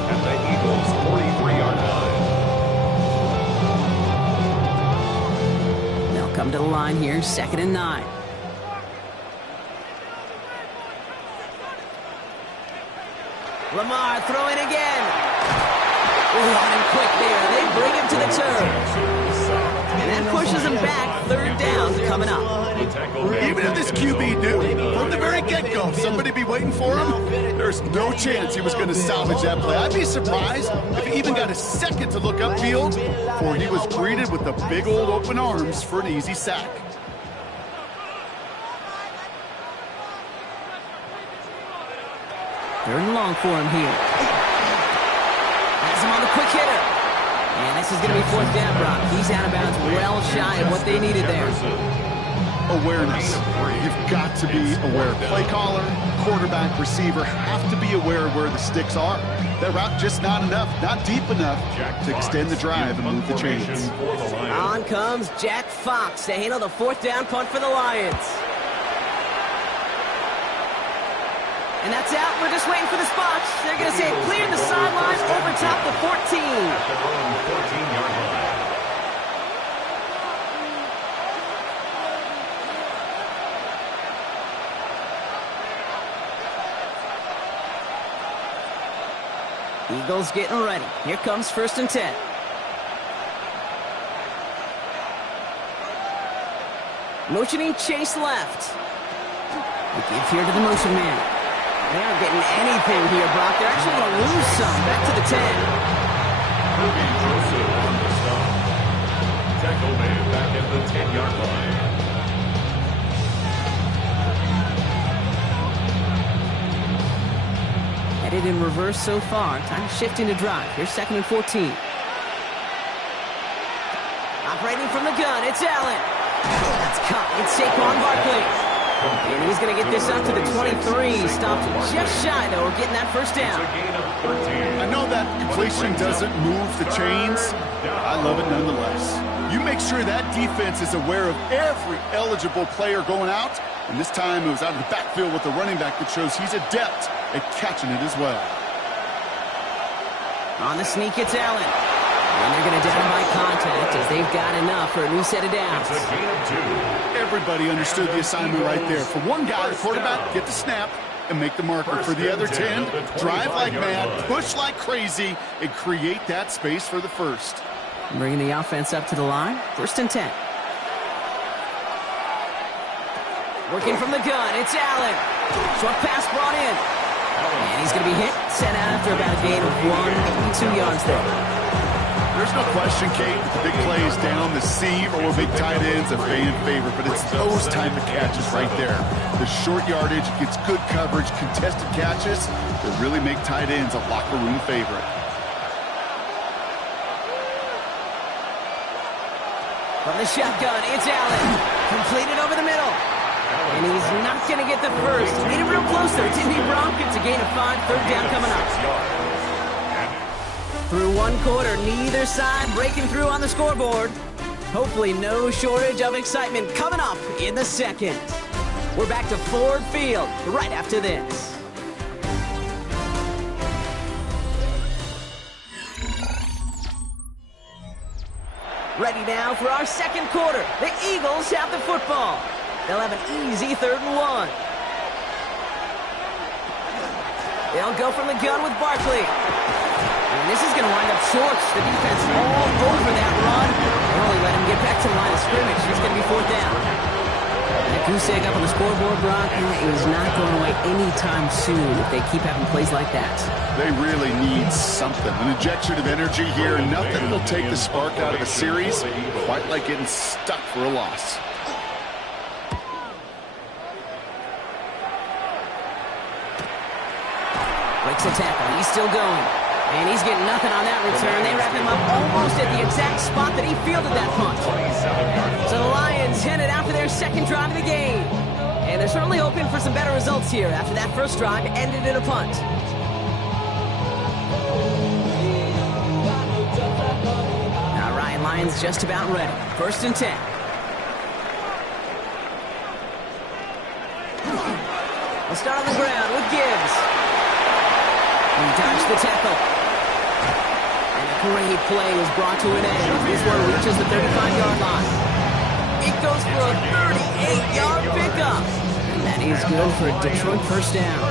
at the Eagles' 43-yard line. They'll come to the line here, 2nd and 9. Lamar throwing again. On him quick there. They bring him to the turf. And that pushes him back. 3rd down coming up. Even if this QB knew from the very get-go somebody be waiting for him, there's no chance he was going to salvage that play. I'd be surprised if he even got a second to look upfield before he was greeted with the big old open arms for an easy sack. Third and long for him here. Has him on the quick hitter. And this is going to be 4th down, Brock. He's out of bounds well shy of what they needed there. Awareness. You've got to be aware. Play caller, quarterback, receiver have to be aware of where the sticks are. That route just not enough, not deep enough to extend the drive and move the chains. On comes Jack Fox to handle the 4th down punt for the Lions. And that's out. We're just waiting for the spots. They're going to say clear the sidelines over top the 14. At the wrong 14-yard line. Eagles getting ready. Here comes 1st and 10. Motioning Chase left. They give here to the motion man. They aren't getting anything here, Brock. They're actually going to lose some. Back to the 10. Kirby Joseph on the stop. Tackle made back at the 10-yard line. headed in reverse so far. Time to shift into drive. Here's 2nd and 14. Operating from the gun, it's Allen. That's caught. It's Saquon Barkley. And he's going to get this up to the 23. Stopped just shy, though, of getting that first down. I know that completion doesn't move the chains. I love it nonetheless. You make sure that defense is aware of every eligible player going out. And this time it was out of the backfield with the running back that shows he's adept at catching it as well. On the sneak, it's Allen. And they're going to down by contact as they've got enough for a new set of downs. Everybody understood the assignment right there. For one guy, the quarterback, get the snap and make the marker. For the other 10, drive like mad, push like crazy, and create that space for the first. Bringing the offense up to the line. 1st and 10. Working from the gun, it's Allen. Short pass brought in. And he's going to be hit, set out after about a gain of 1 2 yards there. There's no question, Kate, that the big plays down the seam or big tight ends a fan favorite, but it's those type of catches right there. The short yardage gets good coverage, contested catches that really make tight ends a locker room favorite. From the shotgun, it's Allen. Completed over the middle. And he's not going to get the first. Made it real close there. It's Indy Bronco. A gain of 5, 3rd down coming up. Through 1 quarter, neither side breaking through on the scoreboard. Hopefully no shortage of excitement coming up in the 2nd. We're back to Ford Field right after this. Ready now for our 2nd quarter. The Eagles have the football. They'll have an easy 3rd and 1. They'll go from the gun with Barkley. And this is going to wind up short. The defense all over that run. They only let him get back to the line of scrimmage. It's going to be 4th down. That goose egg up on the scoreboard, Brock, is not going away anytime soon if they keep having plays like that. They really need something. An injection of energy here. Nothing will take the spark out of a series quite like getting stuck for a loss. Breaks the tackle. He's still going. And he's getting nothing on that return. They wrap him up almost at the exact spot that he fielded that punt. So the Lions headed out for their 2nd drive of the game. And they're certainly hoping for some better results here after that first drive ended in a punt. All right, Lions just about ready. 1st and 10. We'll start on the ground with Gibbs. He dodged the tackle. And a great play was brought to an end. This one reaches the 35-yard line. It goes for a 38-yard pickup. And that is good for a Detroit 1st down.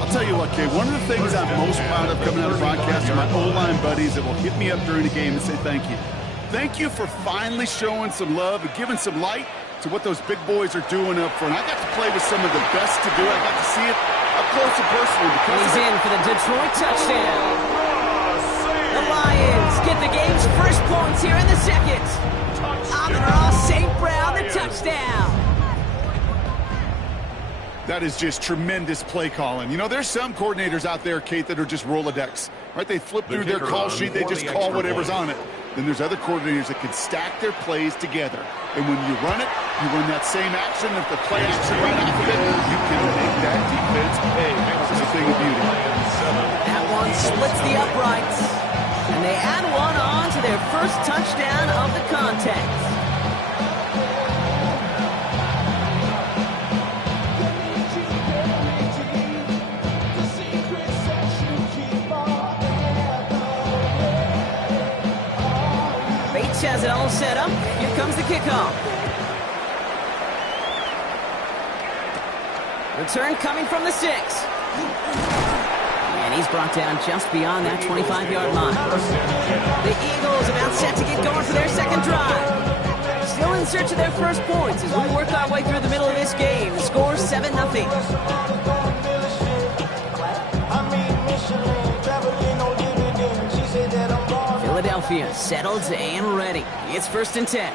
I'll tell you what, Kay, one of the things I'm most proud of coming out of broadcast are my O-line buddies that will hit me up during the game and say thank you. Thank you for finally showing some love and giving some light to what those big boys are doing up front. I got to play with some of the best to do it. I got to see it up close and personal. And he's in for the Detroit touchdown. The Lions get the game's first points here in the 2nd. Amon-Ra St. Brown, the touchdown. That is just tremendous play calling. You know, there's some coordinators out there, Kate, that are just Rolodex. Right? They flip through their call sheet. They just call whatever's on it. Then there's other coordinators that can stack their plays together. And when you run it, you run that same action. If the play action right after it, you can make that defense pay. It's a thing of beauty. That one splits the uprights. And they add one on to their first touchdown of the contest. Has it all set up. Here comes the kickoff. Return coming from the 6. And he's brought down just beyond that 25-yard line. The Eagles about set to get going for their 2nd drive. Still in search of their first points as we work our way through the middle of this game. The score 7-0. Philadelphia settled and ready. It's 1st and 10.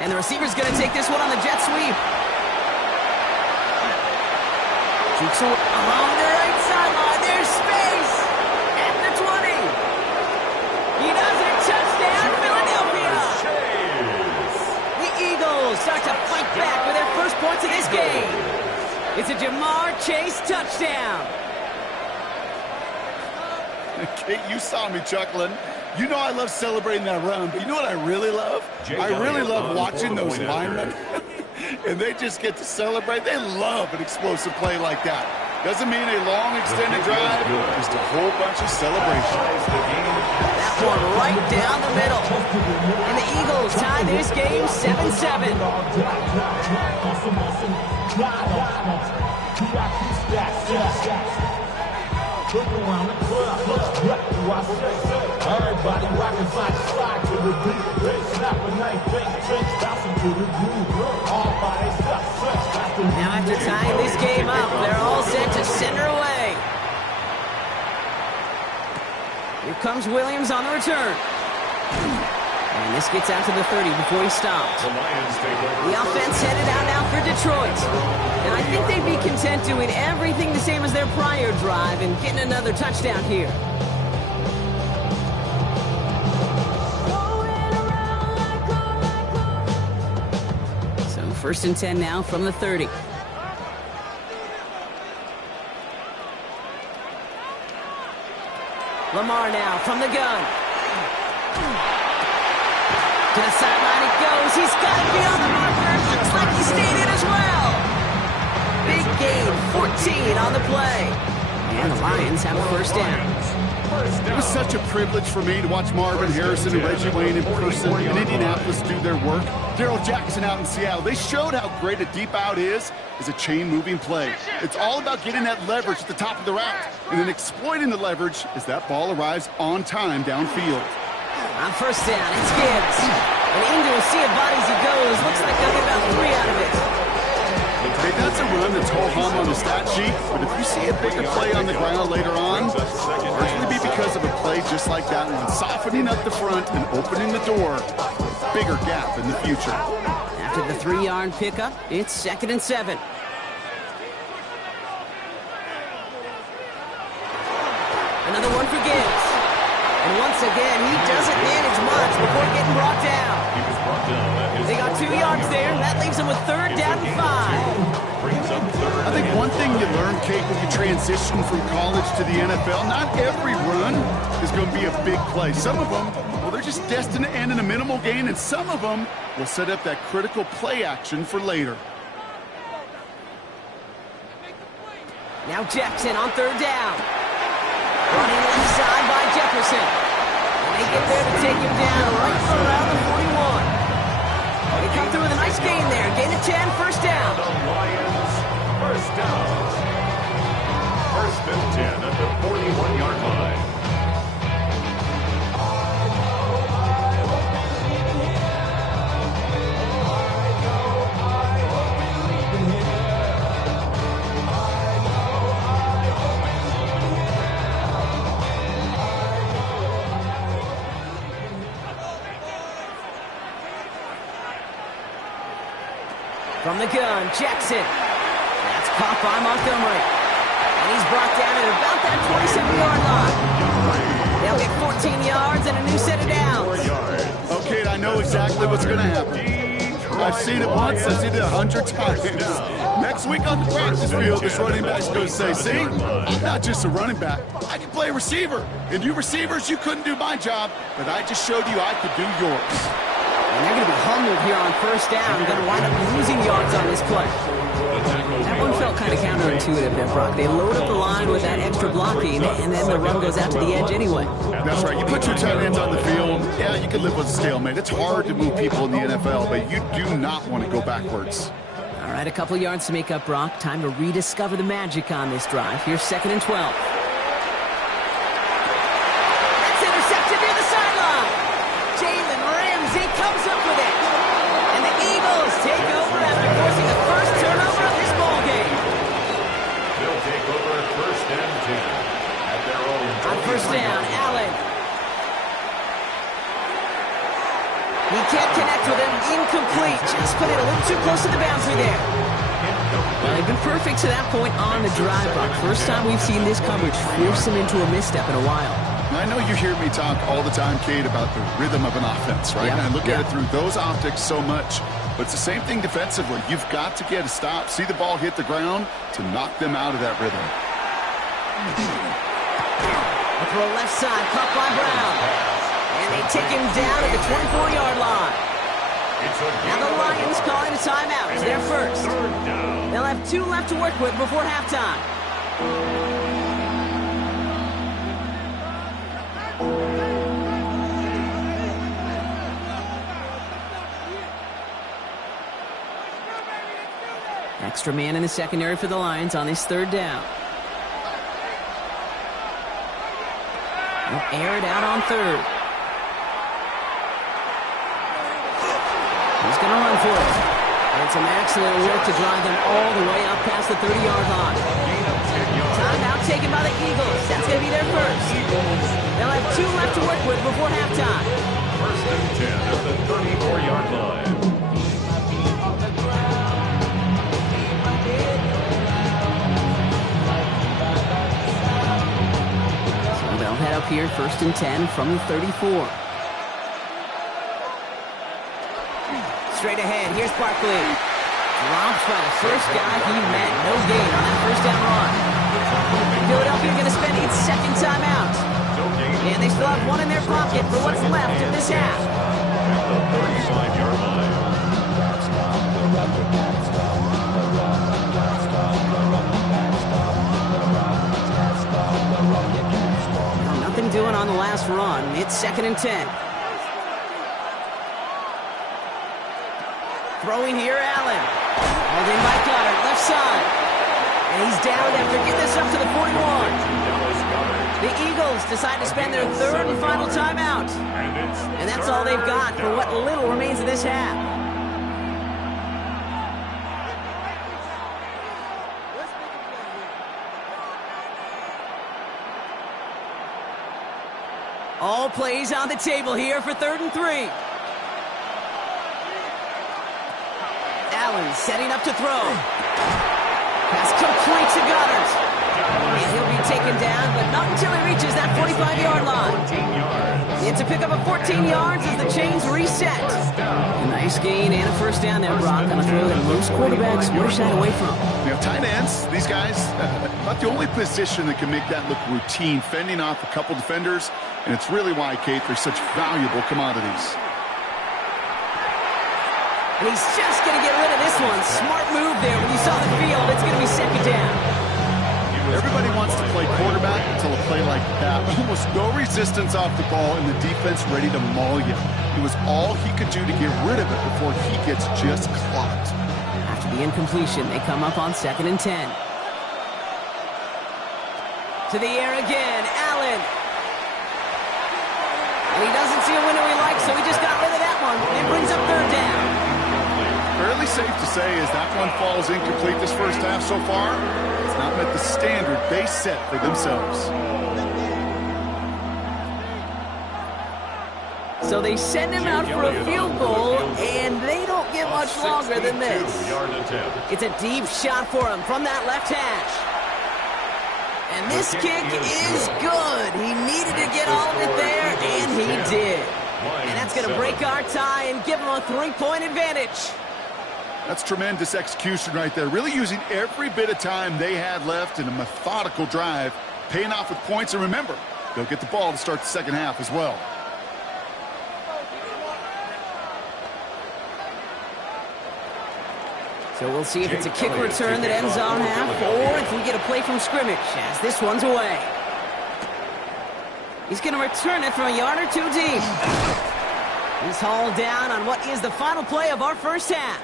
And the receiver's going to take this one on the jet sweep. Cheeks along the right sideline. There's space at the 20. He does it. Touchdown, Philadelphia. The Eagles start to fight back with their first points of this game. It's a Jamar Chase touchdown. Kate, you saw me chuckling. You know I love celebrating that run, but you know what I really love? I really love watching those linemen. And they just get to celebrate. They love an explosive play like that. Doesn't mean a long extended drive, just a whole bunch of celebration. That one right down the middle. And the Eagles tie this game 7-7. Everybody rockin' slide to the beat. Snap a night, bouncing to the groove. All by themselves. Now after tying this game up, they're all set to send her away. Here comes Williams on the return. And this gets out to the 30 before he stops. The offense headed out now for Detroit. And I think they'd be content doing everything the same as their prior drive and getting another touchdown here. So 1st and 10 now from the 30. Lamar now from the gun. To the sideline it goes. He's got to be on the marker. Looks like he stayed in as well. Big gain, 14 on the play. And the Lions have a first down. It was such a privilege for me to watch Marvin Harrison and Reggie Wayne in person in Indianapolis do their work. Darrell Jackson out in Seattle. They showed how great a deep out is a chain-moving play. It's all about getting that leverage at the top of the route and then exploiting the leverage as that ball arrives on time downfield. On first down, it's Gibbs. And into a sea of bodies he goes. Looks like they'll get about 3 out of it. Hey, that's a run that's ho-hum on the stat sheet, but if you see a bigger play on the ground later on, it'll largely be because of a play just like that one, softening up the front and opening the door. Bigger gap in the future. After the 3-yard pickup, it's 2nd and 7. Another one for Gibbs. And once again, he doesn't manage much before getting brought down. They got 2 yards there. That leaves them with 3rd down and 5. I think one thing you learn, Kate, when you transition from college to the NFL, not every run is going to be a big play. Some of them, well, they're just destined to end in a minimal gain, and some of them will set up that critical play action for later. Now Jackson on 3rd down. Running left side by Jefferson. And they get there to take him down right around the 41. They come through with a nice gain there. Gain of 10, 1st down. The Lions, 1st down. 1st and 10 at the 41-yard line. From the gun, Jackson. That's caught by Montgomery. And he's brought down at about that 27-yard line. They'll get 14 yards and a new set of downs. Okay, I know exactly what's going to happen. I've seen it once, I've seen it 100 times. Next week on the practice field, this running back's going to say, see, I'm not just a running back. I can play receiver. And you receivers, you couldn't do my job, but I just showed you I could do yours. And they're going to be humbled here on 1st down. Going to wind up losing yards on this play. That one felt kind of counterintuitive there, Brock. They load up the line with that extra blocking, and then the run goes out to the edge anyway. That's right. You put your tight ends on the field, yeah, you can live with a stalemate. It's hard to move people in the NFL, but you do not want to go backwards. All right, a couple yards to make up, Brock. Time to rediscover the magic on this drive. Here's 2nd and 12. That's intercepted near the sideline. Jalen Ramsey comes up with it. And the Eagles take over after forcing the first turnover of this ball game. They'll take over 1st and 10 at their own. On 1st down, Allen. He can't connect with him. Incomplete. Just put it a little too close to the boundary there. Well, they've been perfect to that point on the drive, Buck. First time we've seen this coverage force him into a misstep in a while. I know you hear me talk all the time, Kate, about the rhythm of an offense, right? And I look at it through those optics so much. But it's the same thing defensively. You've got to get a stop, see the ball hit the ground to knock them out of that rhythm. A throw left side, caught by Brown. And they take him down at the 24-yard line. Now the Lions calling a timeout. It's their first. They'll have 2 left to work with before halftime. Extra man in the secondary for the Lions on this 3rd down. They'll air it out on 3rd. He's going to run for it. And some excellent work to drive them all the way up past the 30-yard line. Timeout taken by the Eagles. That's going to be their first. They'll have 2 left to work with before halftime. 1st and 10 at the 34-yard line. So they'll head up here, 1st and 10 from the 34. Straight ahead, here's Barkley. Drops by the first guy he met. No gain on that 1st down run. Philadelphia going to spend its 2nd timeout. And they still have 1 in their pocket for what's left of this half. At the 35-yard line. Well, nothing doing on the last run. It's 2nd and 10. Throwing here, Allen. Held in by Goddard, left side. And he's down after getting this up to the 41. The Eagles decide to spend their 3rd and final timeout. And that's all they've got for what little remains of this half. All plays on the table here for 3rd and 3. Allen setting up to throw. Pass complete to Goddard. And he'll be taken down, but not until he reaches that 45-yard line. It's a pickup of 14 yards as the chains reset. A nice gain and a 1st down there, Brock, on a throw that most quarterbacks were shied away from. You know, tight ends, these guys, not the only position that can make that look routine, fending off a couple defenders, and it's really why, Kate, they're such valuable commodities. And he's just going to get rid of this one. Smart move there. When you saw the field, it's going to be 2nd down. Everybody wants to play quarterback until a play like that. Almost no resistance off the ball and the defense ready to maul you. It was all he could do to get rid of it before he gets just clocked. After the incompletion, they come up on 2nd and 10. To the air again, Allen. And he doesn't see a window he likes, so he just got rid of that one. It brings up 3rd down. Fairly safe to say as that one falls incomplete this 1st half so far, it's not met the standard they set for themselves. So they send him out for a field goal, and they don't get much longer than this. It's a deep shot for him from that left hash. And this kick is good. He needed to get all of it there, and he did. And that's going to break our tie and give him a 3-point advantage. That's tremendous execution right there. Really using every bit of time they had left in a methodical drive, paying off with points. And remember, they'll get the ball to start the 2nd half as well. So we'll see if it's a kick return that ends on half, or if we get a play from scrimmage, as this one's away. He's going to return it from a yard or 2 deep. He's hauled down on what is the final play of our 1st half.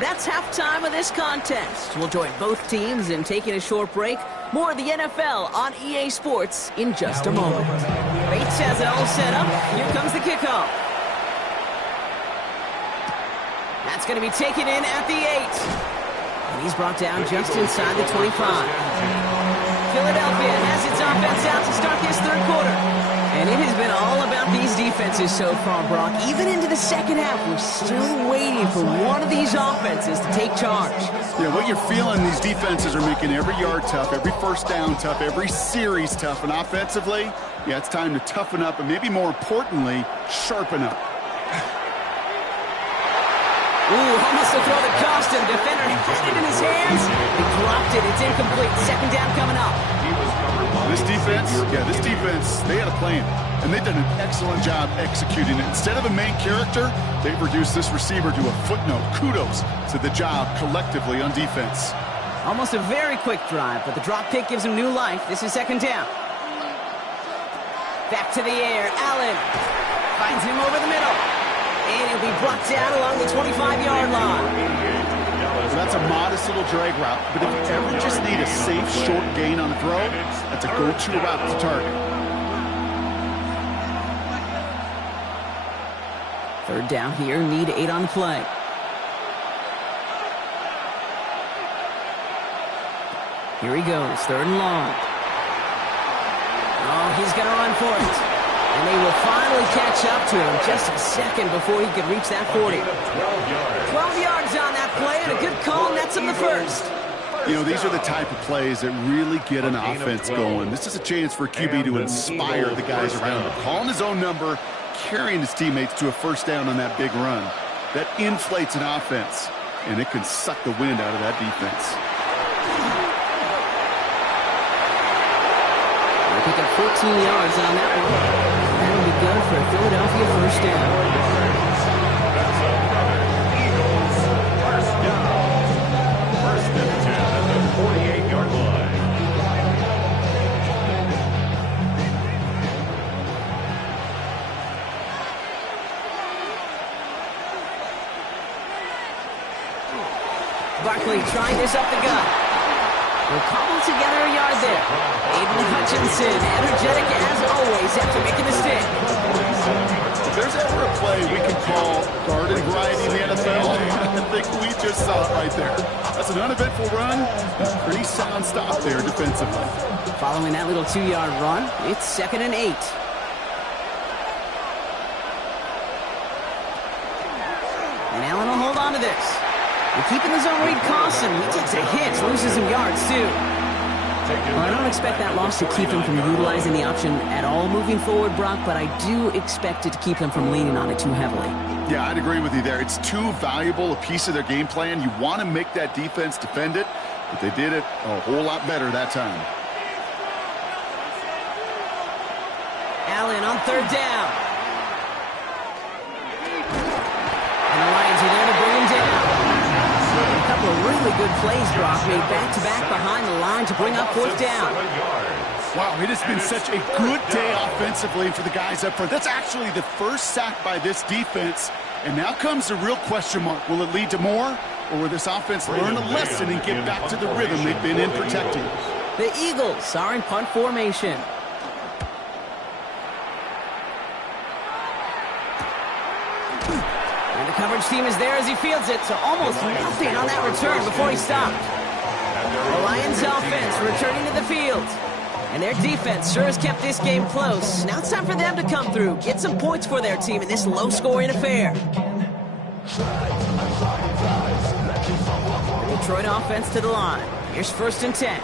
That's halftime of this contest. We'll join both teams in taking a short break. More of the NFL on EA Sports in just a moment. Bates has it all set up. Here comes the kickoff. That's going to be taken in at the 8. And he's brought down just inside the 25. Philadelphia has its offense out to start this 3rd quarter. And it has been all about these defenses. defenses so far, Brock. Even into the second half, we're still waiting for one of these offenses to take charge. Yeah, what you're feeling, these defenses are making every yard tough, every first down tough, every series tough. And offensively, yeah, it's time to toughen up and maybe more importantly, sharpen up. Ooh, almost a throw that cost him. Defender had it in his hands. He dropped it. It's incomplete. Second down coming up. This defense, they had a plan. And they've done an excellent job executing it. Instead of a main character, they've reduced this receiver to a footnote. Kudos to the job collectively on defense. Almost a very quick drive, but the drop kick gives him new life. This is second down. Back to the air. Allen finds him over the middle. And he'll be brought down along the 25-yard line. So that's a modest little drag route, but if you ever just need a safe, short gain on a throw, that's a go-to route to target. Third down here, need 8 on the play. Here he goes, third and long. Oh, he's going to run for it. And they will finally catch up to him just a second before he could reach that 40. 12 yards on that play, and a good call nets him the first. You know, these are the type of plays that really get an offense going. This is a chance for QB to inspire the guys around him. Calling his own number, carrying his teammates to a first down on that big run. That inflates an offense, and it can suck the wind out of that defense. They pick up 14 yards on that one. That'll be good for a Philadelphia first down. Eagles first down. First and 10 at the 48-yard line. Barkley trying this up the gut. We'll cobble together a yard there. Aiden Hutchinson, energetic as always after making the stick. If there's ever a play we can call garden variety in the NFL, I think we just saw it right there. That's an uneventful run, pretty sound stop there defensively. Following that little 2-yard run, it's second and 8. And Allen will hold on to this. And keeping the zone read costs him. He takes a hit, loses some yards, too. Well, I don't expect that loss to keep him from utilizing the option at all moving forward, Brock, but I do expect it to keep him from leaning on it too heavily. Yeah, I'd agree with you there. It's too valuable a piece of their game plan. You want to make that defense defend it, but they did it a whole lot better that time. Allen on third down. And the Lions are there to bring him down. A couple of really good plays, Brock, made back-to-back behind the line to bring up fourth down. Wow, it has been such a good day offensively for the guys up front. That's actually the first sack by this defense. And now comes the real question mark. Will it lead to more? Or will this offense learn a lesson and get back to the rhythm they've been in protecting? The Eagles are in punt formation. And the coverage team is there as he fields it, so almost nothing on that return before he stopped. The Lions offense returning to the field. And their defense sure has kept this game close. Now it's time for them to come through, get some points for their team in this low-scoring affair. The Detroit offense to the line. Here's first and 10.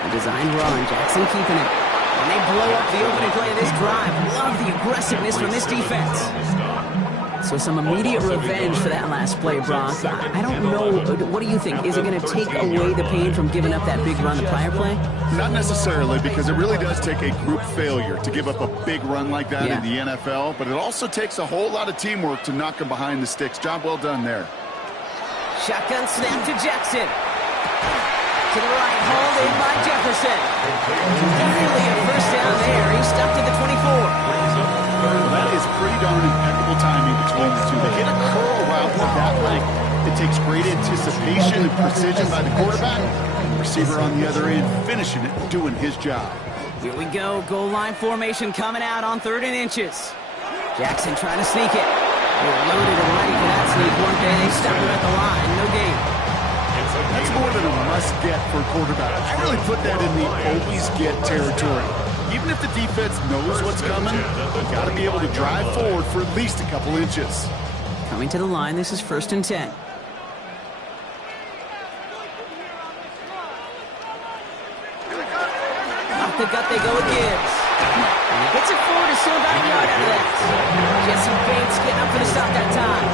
A designed run, Jackson keeping it. And they blow up the opening play of this drive. Love the aggressiveness from this defense. So some immediate revenge for that last play, Brock. I don't know. What do you think? Is it going to take away the pain from giving up that big run the prior play? Not necessarily, because it really does take a group failure to give up a big run like that in the NFL. But it also takes a whole lot of teamwork to knock them behind the sticks. Job well done there. Shotgun snap to Jackson. To the right, hauled in by Jefferson. Nearly a first down there. He's stuck to the 24. That is pretty darn impeccable timing between the two. They hit a curl route with that length. It takes great anticipation and precision by the quarterback. And the receiver on the other end finishing it, doing his job. Here we go. Goal line formation coming out on 3rd and inches. Jackson trying to sneak it. They're loaded and ready for that sneak. One day they stop him at the line. No gain. That's more than a must-get for a quarterback. I really put that in the always-get territory. Even if the defense knows what's coming, you got to be able to drive forward for at least a couple inches. Coming to the line, this is 1st and 10. Off the gut they go with Gibbs. And he gets it forward to still about a yard out of that. Jesse Bates getting up for the stop that time.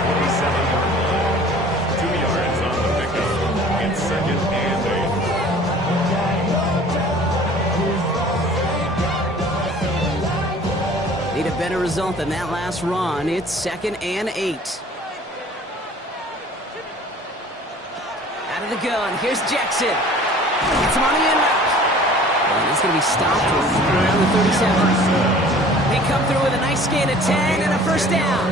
2 yards on the pickup. It's 2nd and 8. Need a better result than that last run. It's 2nd and 8. Out of the gun, here's Jackson. Gets him on the end route. And he's going to be stopped around the 37. They come through with a nice gain of 10 and a 1st down.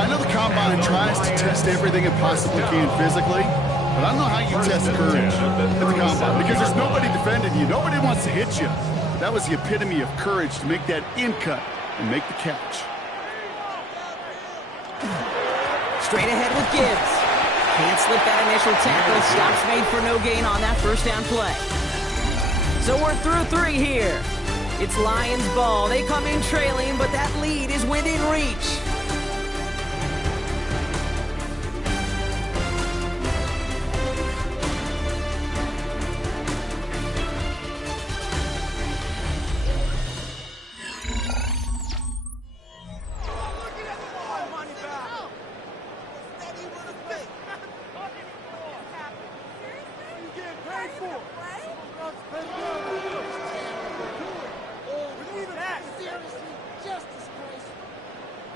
I know the Combine tries to test everything it possibly can physically, but I don't know how you test courage at the Combine because there's nobody defending you. Nobody wants to hit you. That was the epitome of courage to make that in cut and make the catch. Straight ahead with Gibbs. Can't slip that initial tackle. Stops made for no gain on that 1st down play. So we're through 3 here. It's Lions ball. They come in trailing, but that lead is within reach.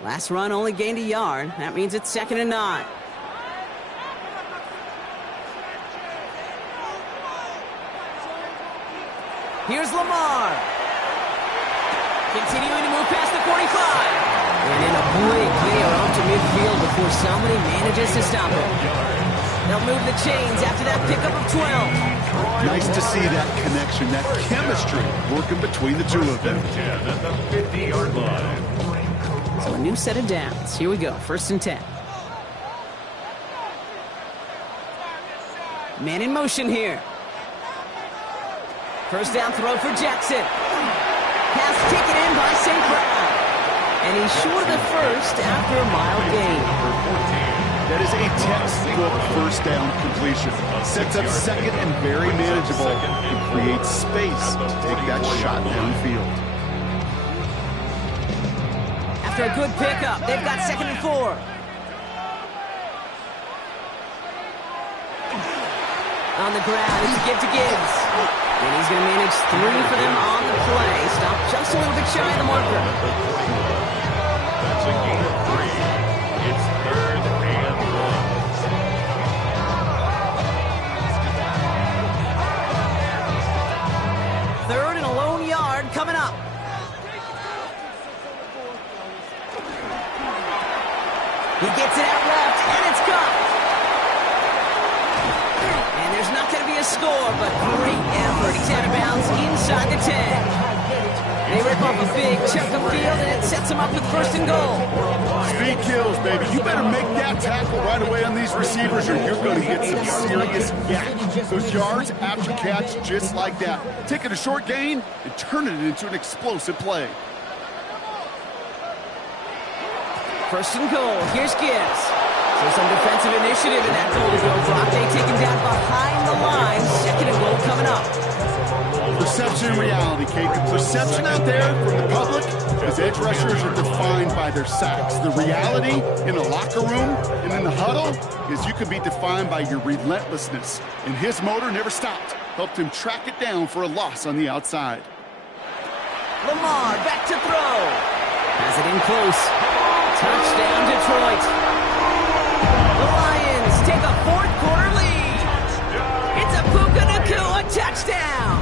Last run only gained a yard. That means it's 2nd and 9. Here's Lamar. Continuing to move past the 45. And in a blink, they are up to midfield before somebody manages to stop him. They'll move the chains after that pickup of 12. Nice to see that connection, that chemistry working between the two of them. 10 at the 50-yard line. So a new set of downs. Here we go, 1st and 10. Man in motion here. 1st down throw for Jackson. Pass taken in by St. Brown. And he's short of the 1st after a mile gain. That is a textbook 1st down completion. Sets up 2nd and very manageable and creates space to take that shot downfield. After a good pickup, they've got 2nd and 4. On the ground, it's a give to Gibbs. And he's going to manage 3 for them on the play. Stop just a little bit shy of the marker. That's a gain of 3. It's 3rd and 1. 3rd and a lone yard coming up. He gets it out left, and it's caught. And there's not going to be a score, but great effort. He's out of bounds inside the 10. They rip off a big chunk of field, and it sets him up with 1st and goal. Speed kills, baby. You better make that tackle right away on these receivers, or you're going to get some serious yak. Those yards after catch just like that. Taking a short gain and turning it into an explosive play. 1st and goal. Here's Gibbs. So some defensive initiative in that goal to go. Brockday taken down behind the line. 2nd and goal coming up. Perception and reality, Kate. The perception out there from the public is edge rushers are defined by their sacks. The reality in the locker room and in the huddle is you can be defined by your relentlessness. And his motor never stopped. Helped him track it down for a loss on the outside. Lamar back to throw. Has it in close. Touchdown, Detroit. The Lions take a 4th quarter lead. It's a Puka Nacua touchdown.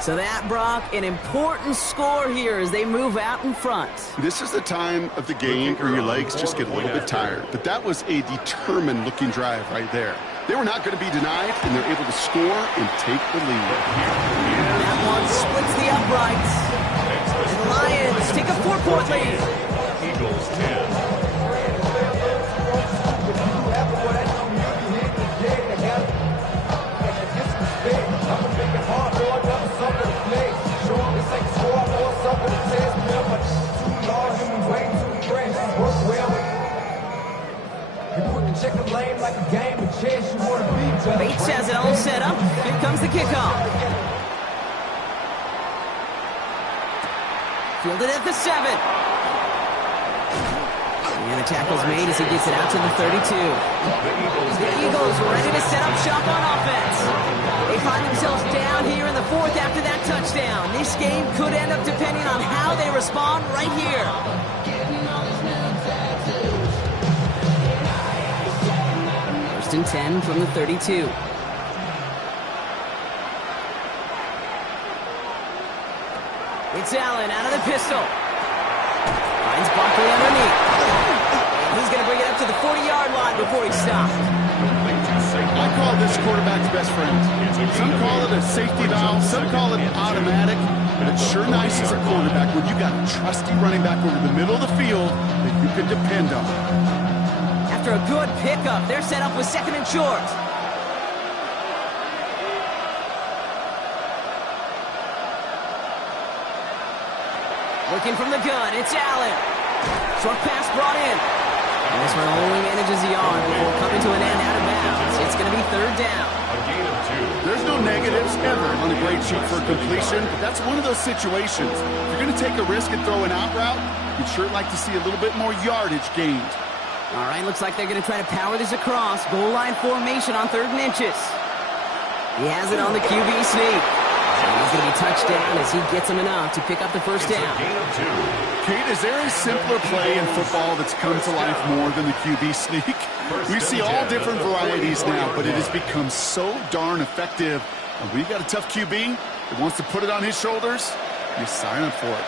So that, Brock, an important score here as they move out in front. This is the time of the game where your legs just get a little bit tired. But that was a determined-looking drive right there. They were not going to be denied, and they're able to score and take the lead. That one splits the uprights. And the Lions take a 4-point lead. Eagles 10. I'm gonna make it hard, boy, something. the kickoff. Fielded at the 7. And the tackle's made as he gets it out to the 32. The Eagles ready to set up shop on offense. They find themselves down here in the 4th after that touchdown. This game could end up depending on how they respond right here. First and 10 from the 32. It's Allen out of the pistol. Finds Barkley underneath. He's going to bring it up to the 40-yard line before he stops. I call this quarterback's best friend. Some call it a safety valve, some call it automatic, but it's sure nice as a quarterback when you got a trusty running back over the middle of the field that you can depend on. After a good pickup, they're set up with 2nd and short. Looking from the gun, it's Allen. Short pass brought in. And this one only manages a yard before coming to an end out of bounds. It's going to be 3rd down. A gain of 2. There's no negatives ever on a grade sheet for completion, but that's one of those situations. If you're going to take a risk and throw an out route, you'd sure like to see a little bit more yardage gained. All right, looks like they're going to try to power this across. Goal line formation on 3rd and inches. He has it on the QB sneak. And he's going to be touched down as he gets him enough to pick up the first down. Gain of 2. Kate, is there a simpler play in football that's come to life more than the QB sneak? We see all different varieties now, but it has become so darn effective. And when you've got a tough QB that wants to put it on his shoulders, you sign up for it.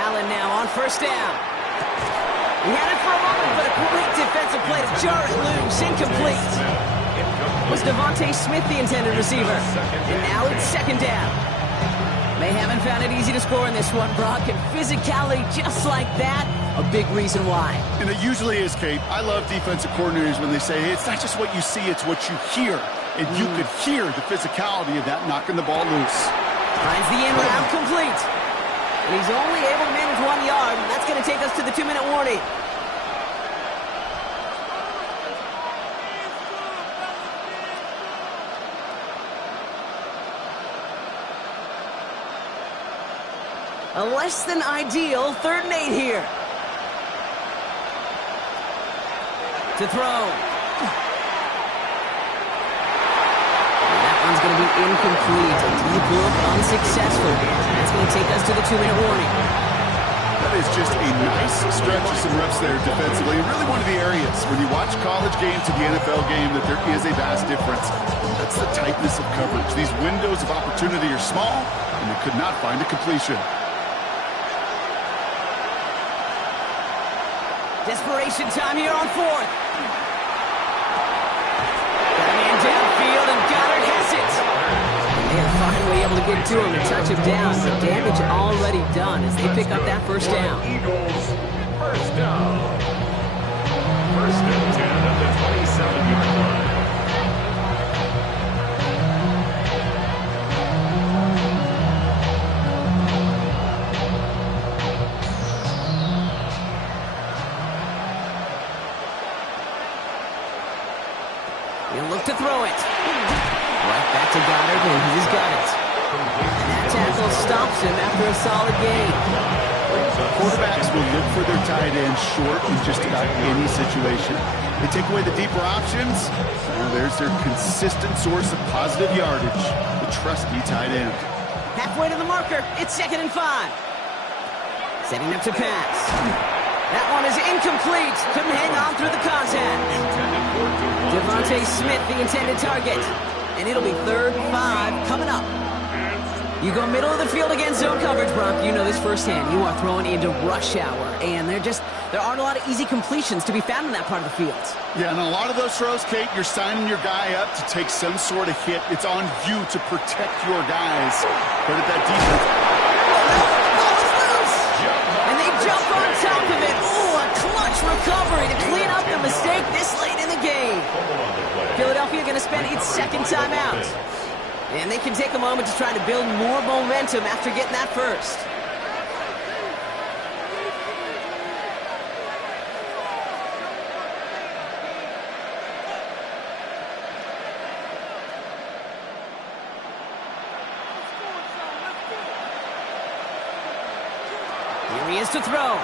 Allen now on 1st down. He had it for a moment, but a great defensive play to jar it loose. Incomplete. Was Devontae Smith the intended receiver? And now it's 2nd down. They haven't found it easy to score in this one, Brock, and physicality just like that, a big reason why. And it usually is, Kate. I love defensive coordinators when they say, hey, it's not just what you see, it's what you hear. And you could hear the physicality of that knocking the ball loose. Finds the in route complete. And he's only able to manage 1 yard. That's going to take us to the 2-minute warning. A less than ideal 3rd and 8 here. To throw. And that one's going to be incomplete. A deep look unsuccessful. That's going to take us to the 2-minute warning. That is just a nice stretch of some reps there defensively. Really one of the areas when you watch college game to the NFL game that there is a vast difference. That's the tightness of coverage. These windows of opportunity are small, and they could not find a completion. Desperation time here on 4th. Got a man downfield, and Goddard has it. And they are finally able to get to him and touch him down. The damage already done as they pick up that first down. Eagles, 1st down. 1st and 10 at the 27-yard line. He'll look to throw it. Right back to Goddard, and he's got it. And that tackle stops him after a solid gain. Quarterbacks will look for their tight end short in just about any situation. They take away the deeper options. Well, there's their consistent source of positive yardage, the trusty tight end. Halfway to the marker, it's 2nd and 5. Setting up to pass. That one is incomplete. Couldn't hang on through the contact. Devontae Smith, the intended target. And it'll be 3rd and 5 coming up. You go middle of the field against zone coverage, Brock. You know this firsthand. You are throwing into rush hour. And there aren't a lot of easy completions to be found in that part of the field. Yeah, and a lot of those throws, Kate, you're signing your guy up to take some sort of hit. It's on you to protect your guys. But at that defense. And they jump on top of it. Ooh, a clutch recovery to clean up the mistake this late in the game. Philadelphia going to spend its 2nd timeout. And they can take a moment to try to build more momentum after getting that first. Here he is to throw.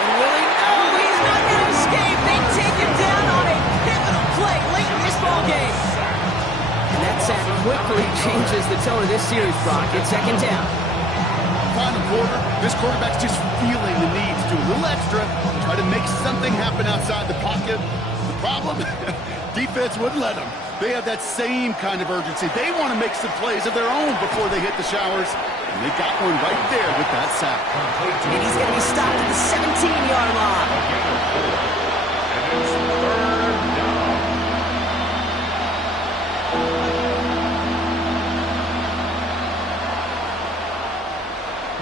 And Willie, oh, he's not going to escape. They take him down on a pivotal play late in this ball game. And that sack quickly changes the tone of this series, Brock. It's second down. Final quarter, this quarterback's just feeling the need to do a little extra, try to make something happen outside the pocket. The problem, defense wouldn't let them. They have that same kind of urgency. They want to make some plays of their own before they hit the showers, and they got one right there with that sack. And he's going to be stopped at the 17-yard line. And it's third down.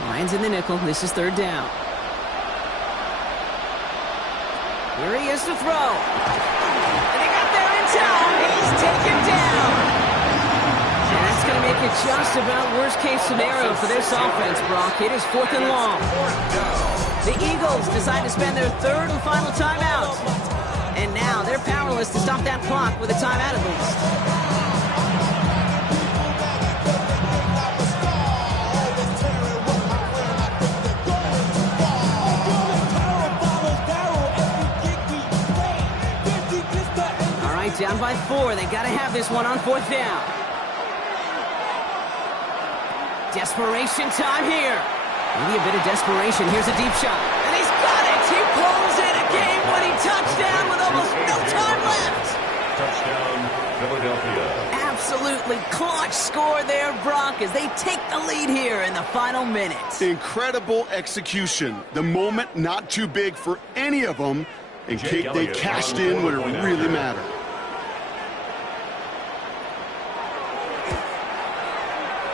Lions in the nickel. This is third down. Here he is to throw. And they got there in time. He's taken down. And that's going to make it just about worst-case scenario for this offense, Brock. It is fourth and long. The Eagles decide to spend their third and final timeout. And now they're powerless to stop that clock with a timeout at least. Down by 4. They got to have this one on fourth down. Desperation time here. Maybe a bit of desperation. Here's a deep shot. And he's got it. He pulls in a game-winning touchdown with almost no time left. Touchdown, Philadelphia. Absolutely clutch score there, Brock, as they take the lead here in the final minute. Incredible execution. The moment not too big for any of them. And they cashed in when it really mattered.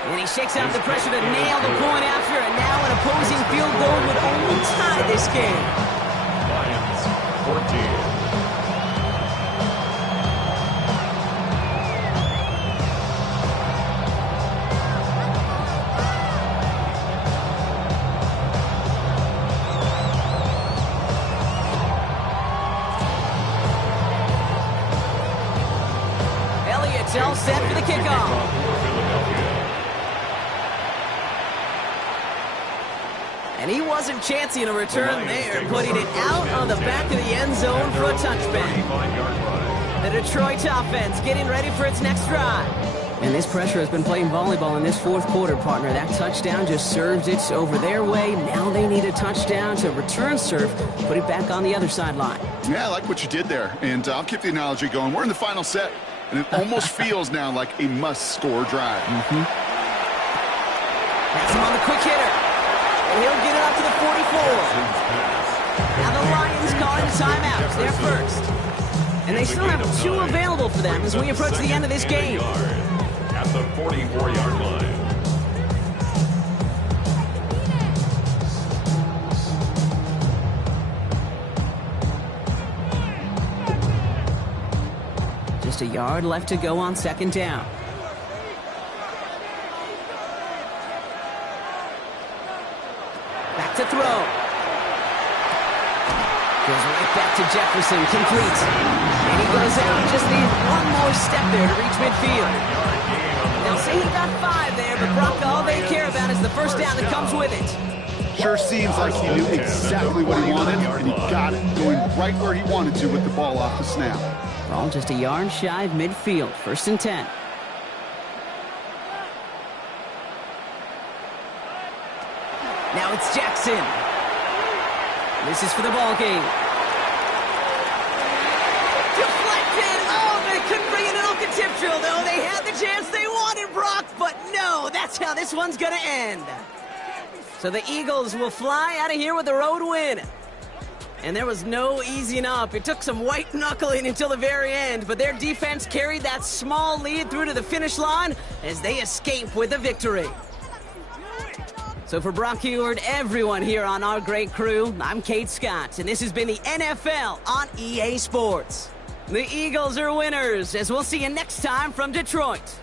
And he shakes out the pressure to nail the point after, and now an opposing field goal would only tie this game. Lions 14. Elliott's all set for the kickoff. And he wasn't chancing a return there, putting it out on the back of the end zone for a touchback. The Detroit offense getting ready for its next drive. And this pressure has been playing volleyball in this fourth quarter, partner. That touchdown just served it over their way. Now they need a touchdown to return serve, put it back on the other sideline. Yeah, I like what you did there. And I'll keep the analogy going. We're in the final set, and it almost feels now like a must-score drive. That's him on the quick hitter. And he'll get it up to the 44. Now the Lions calling a timeout. It's their first. And they still have 2 available for them as we approach the end of this game. At the 44-yard line. Just a yard left to go on second down. Back to throw. Goes right back to Jefferson, complete. And he goes out, just needs one more step there to reach midfield. They'll say he got 5 there, but Brock, all they care about is the first down that comes with it. Sure seems like he knew exactly what he wanted, and he got it, going right where he wanted to with the ball off the snap. Ball just a yard shy of midfield, first and 10. Now it's Jackson. This is for the ball game. Deflected! Oh, they couldn't bring it in off the tip drill, though. They had the chance they wanted, Brock, but no, that's how this one's going to end. So the Eagles will fly out of here with a road win. And there was no easing up. It took some white knuckling until the very end, but their defense carried that small lead through to the finish line as they escape with a victory. So for Brock Huard, everyone here on our great crew, I'm Kate Scott, and this has been the NFL on EA Sports. The Eagles are winners, as we'll see you next time from Detroit.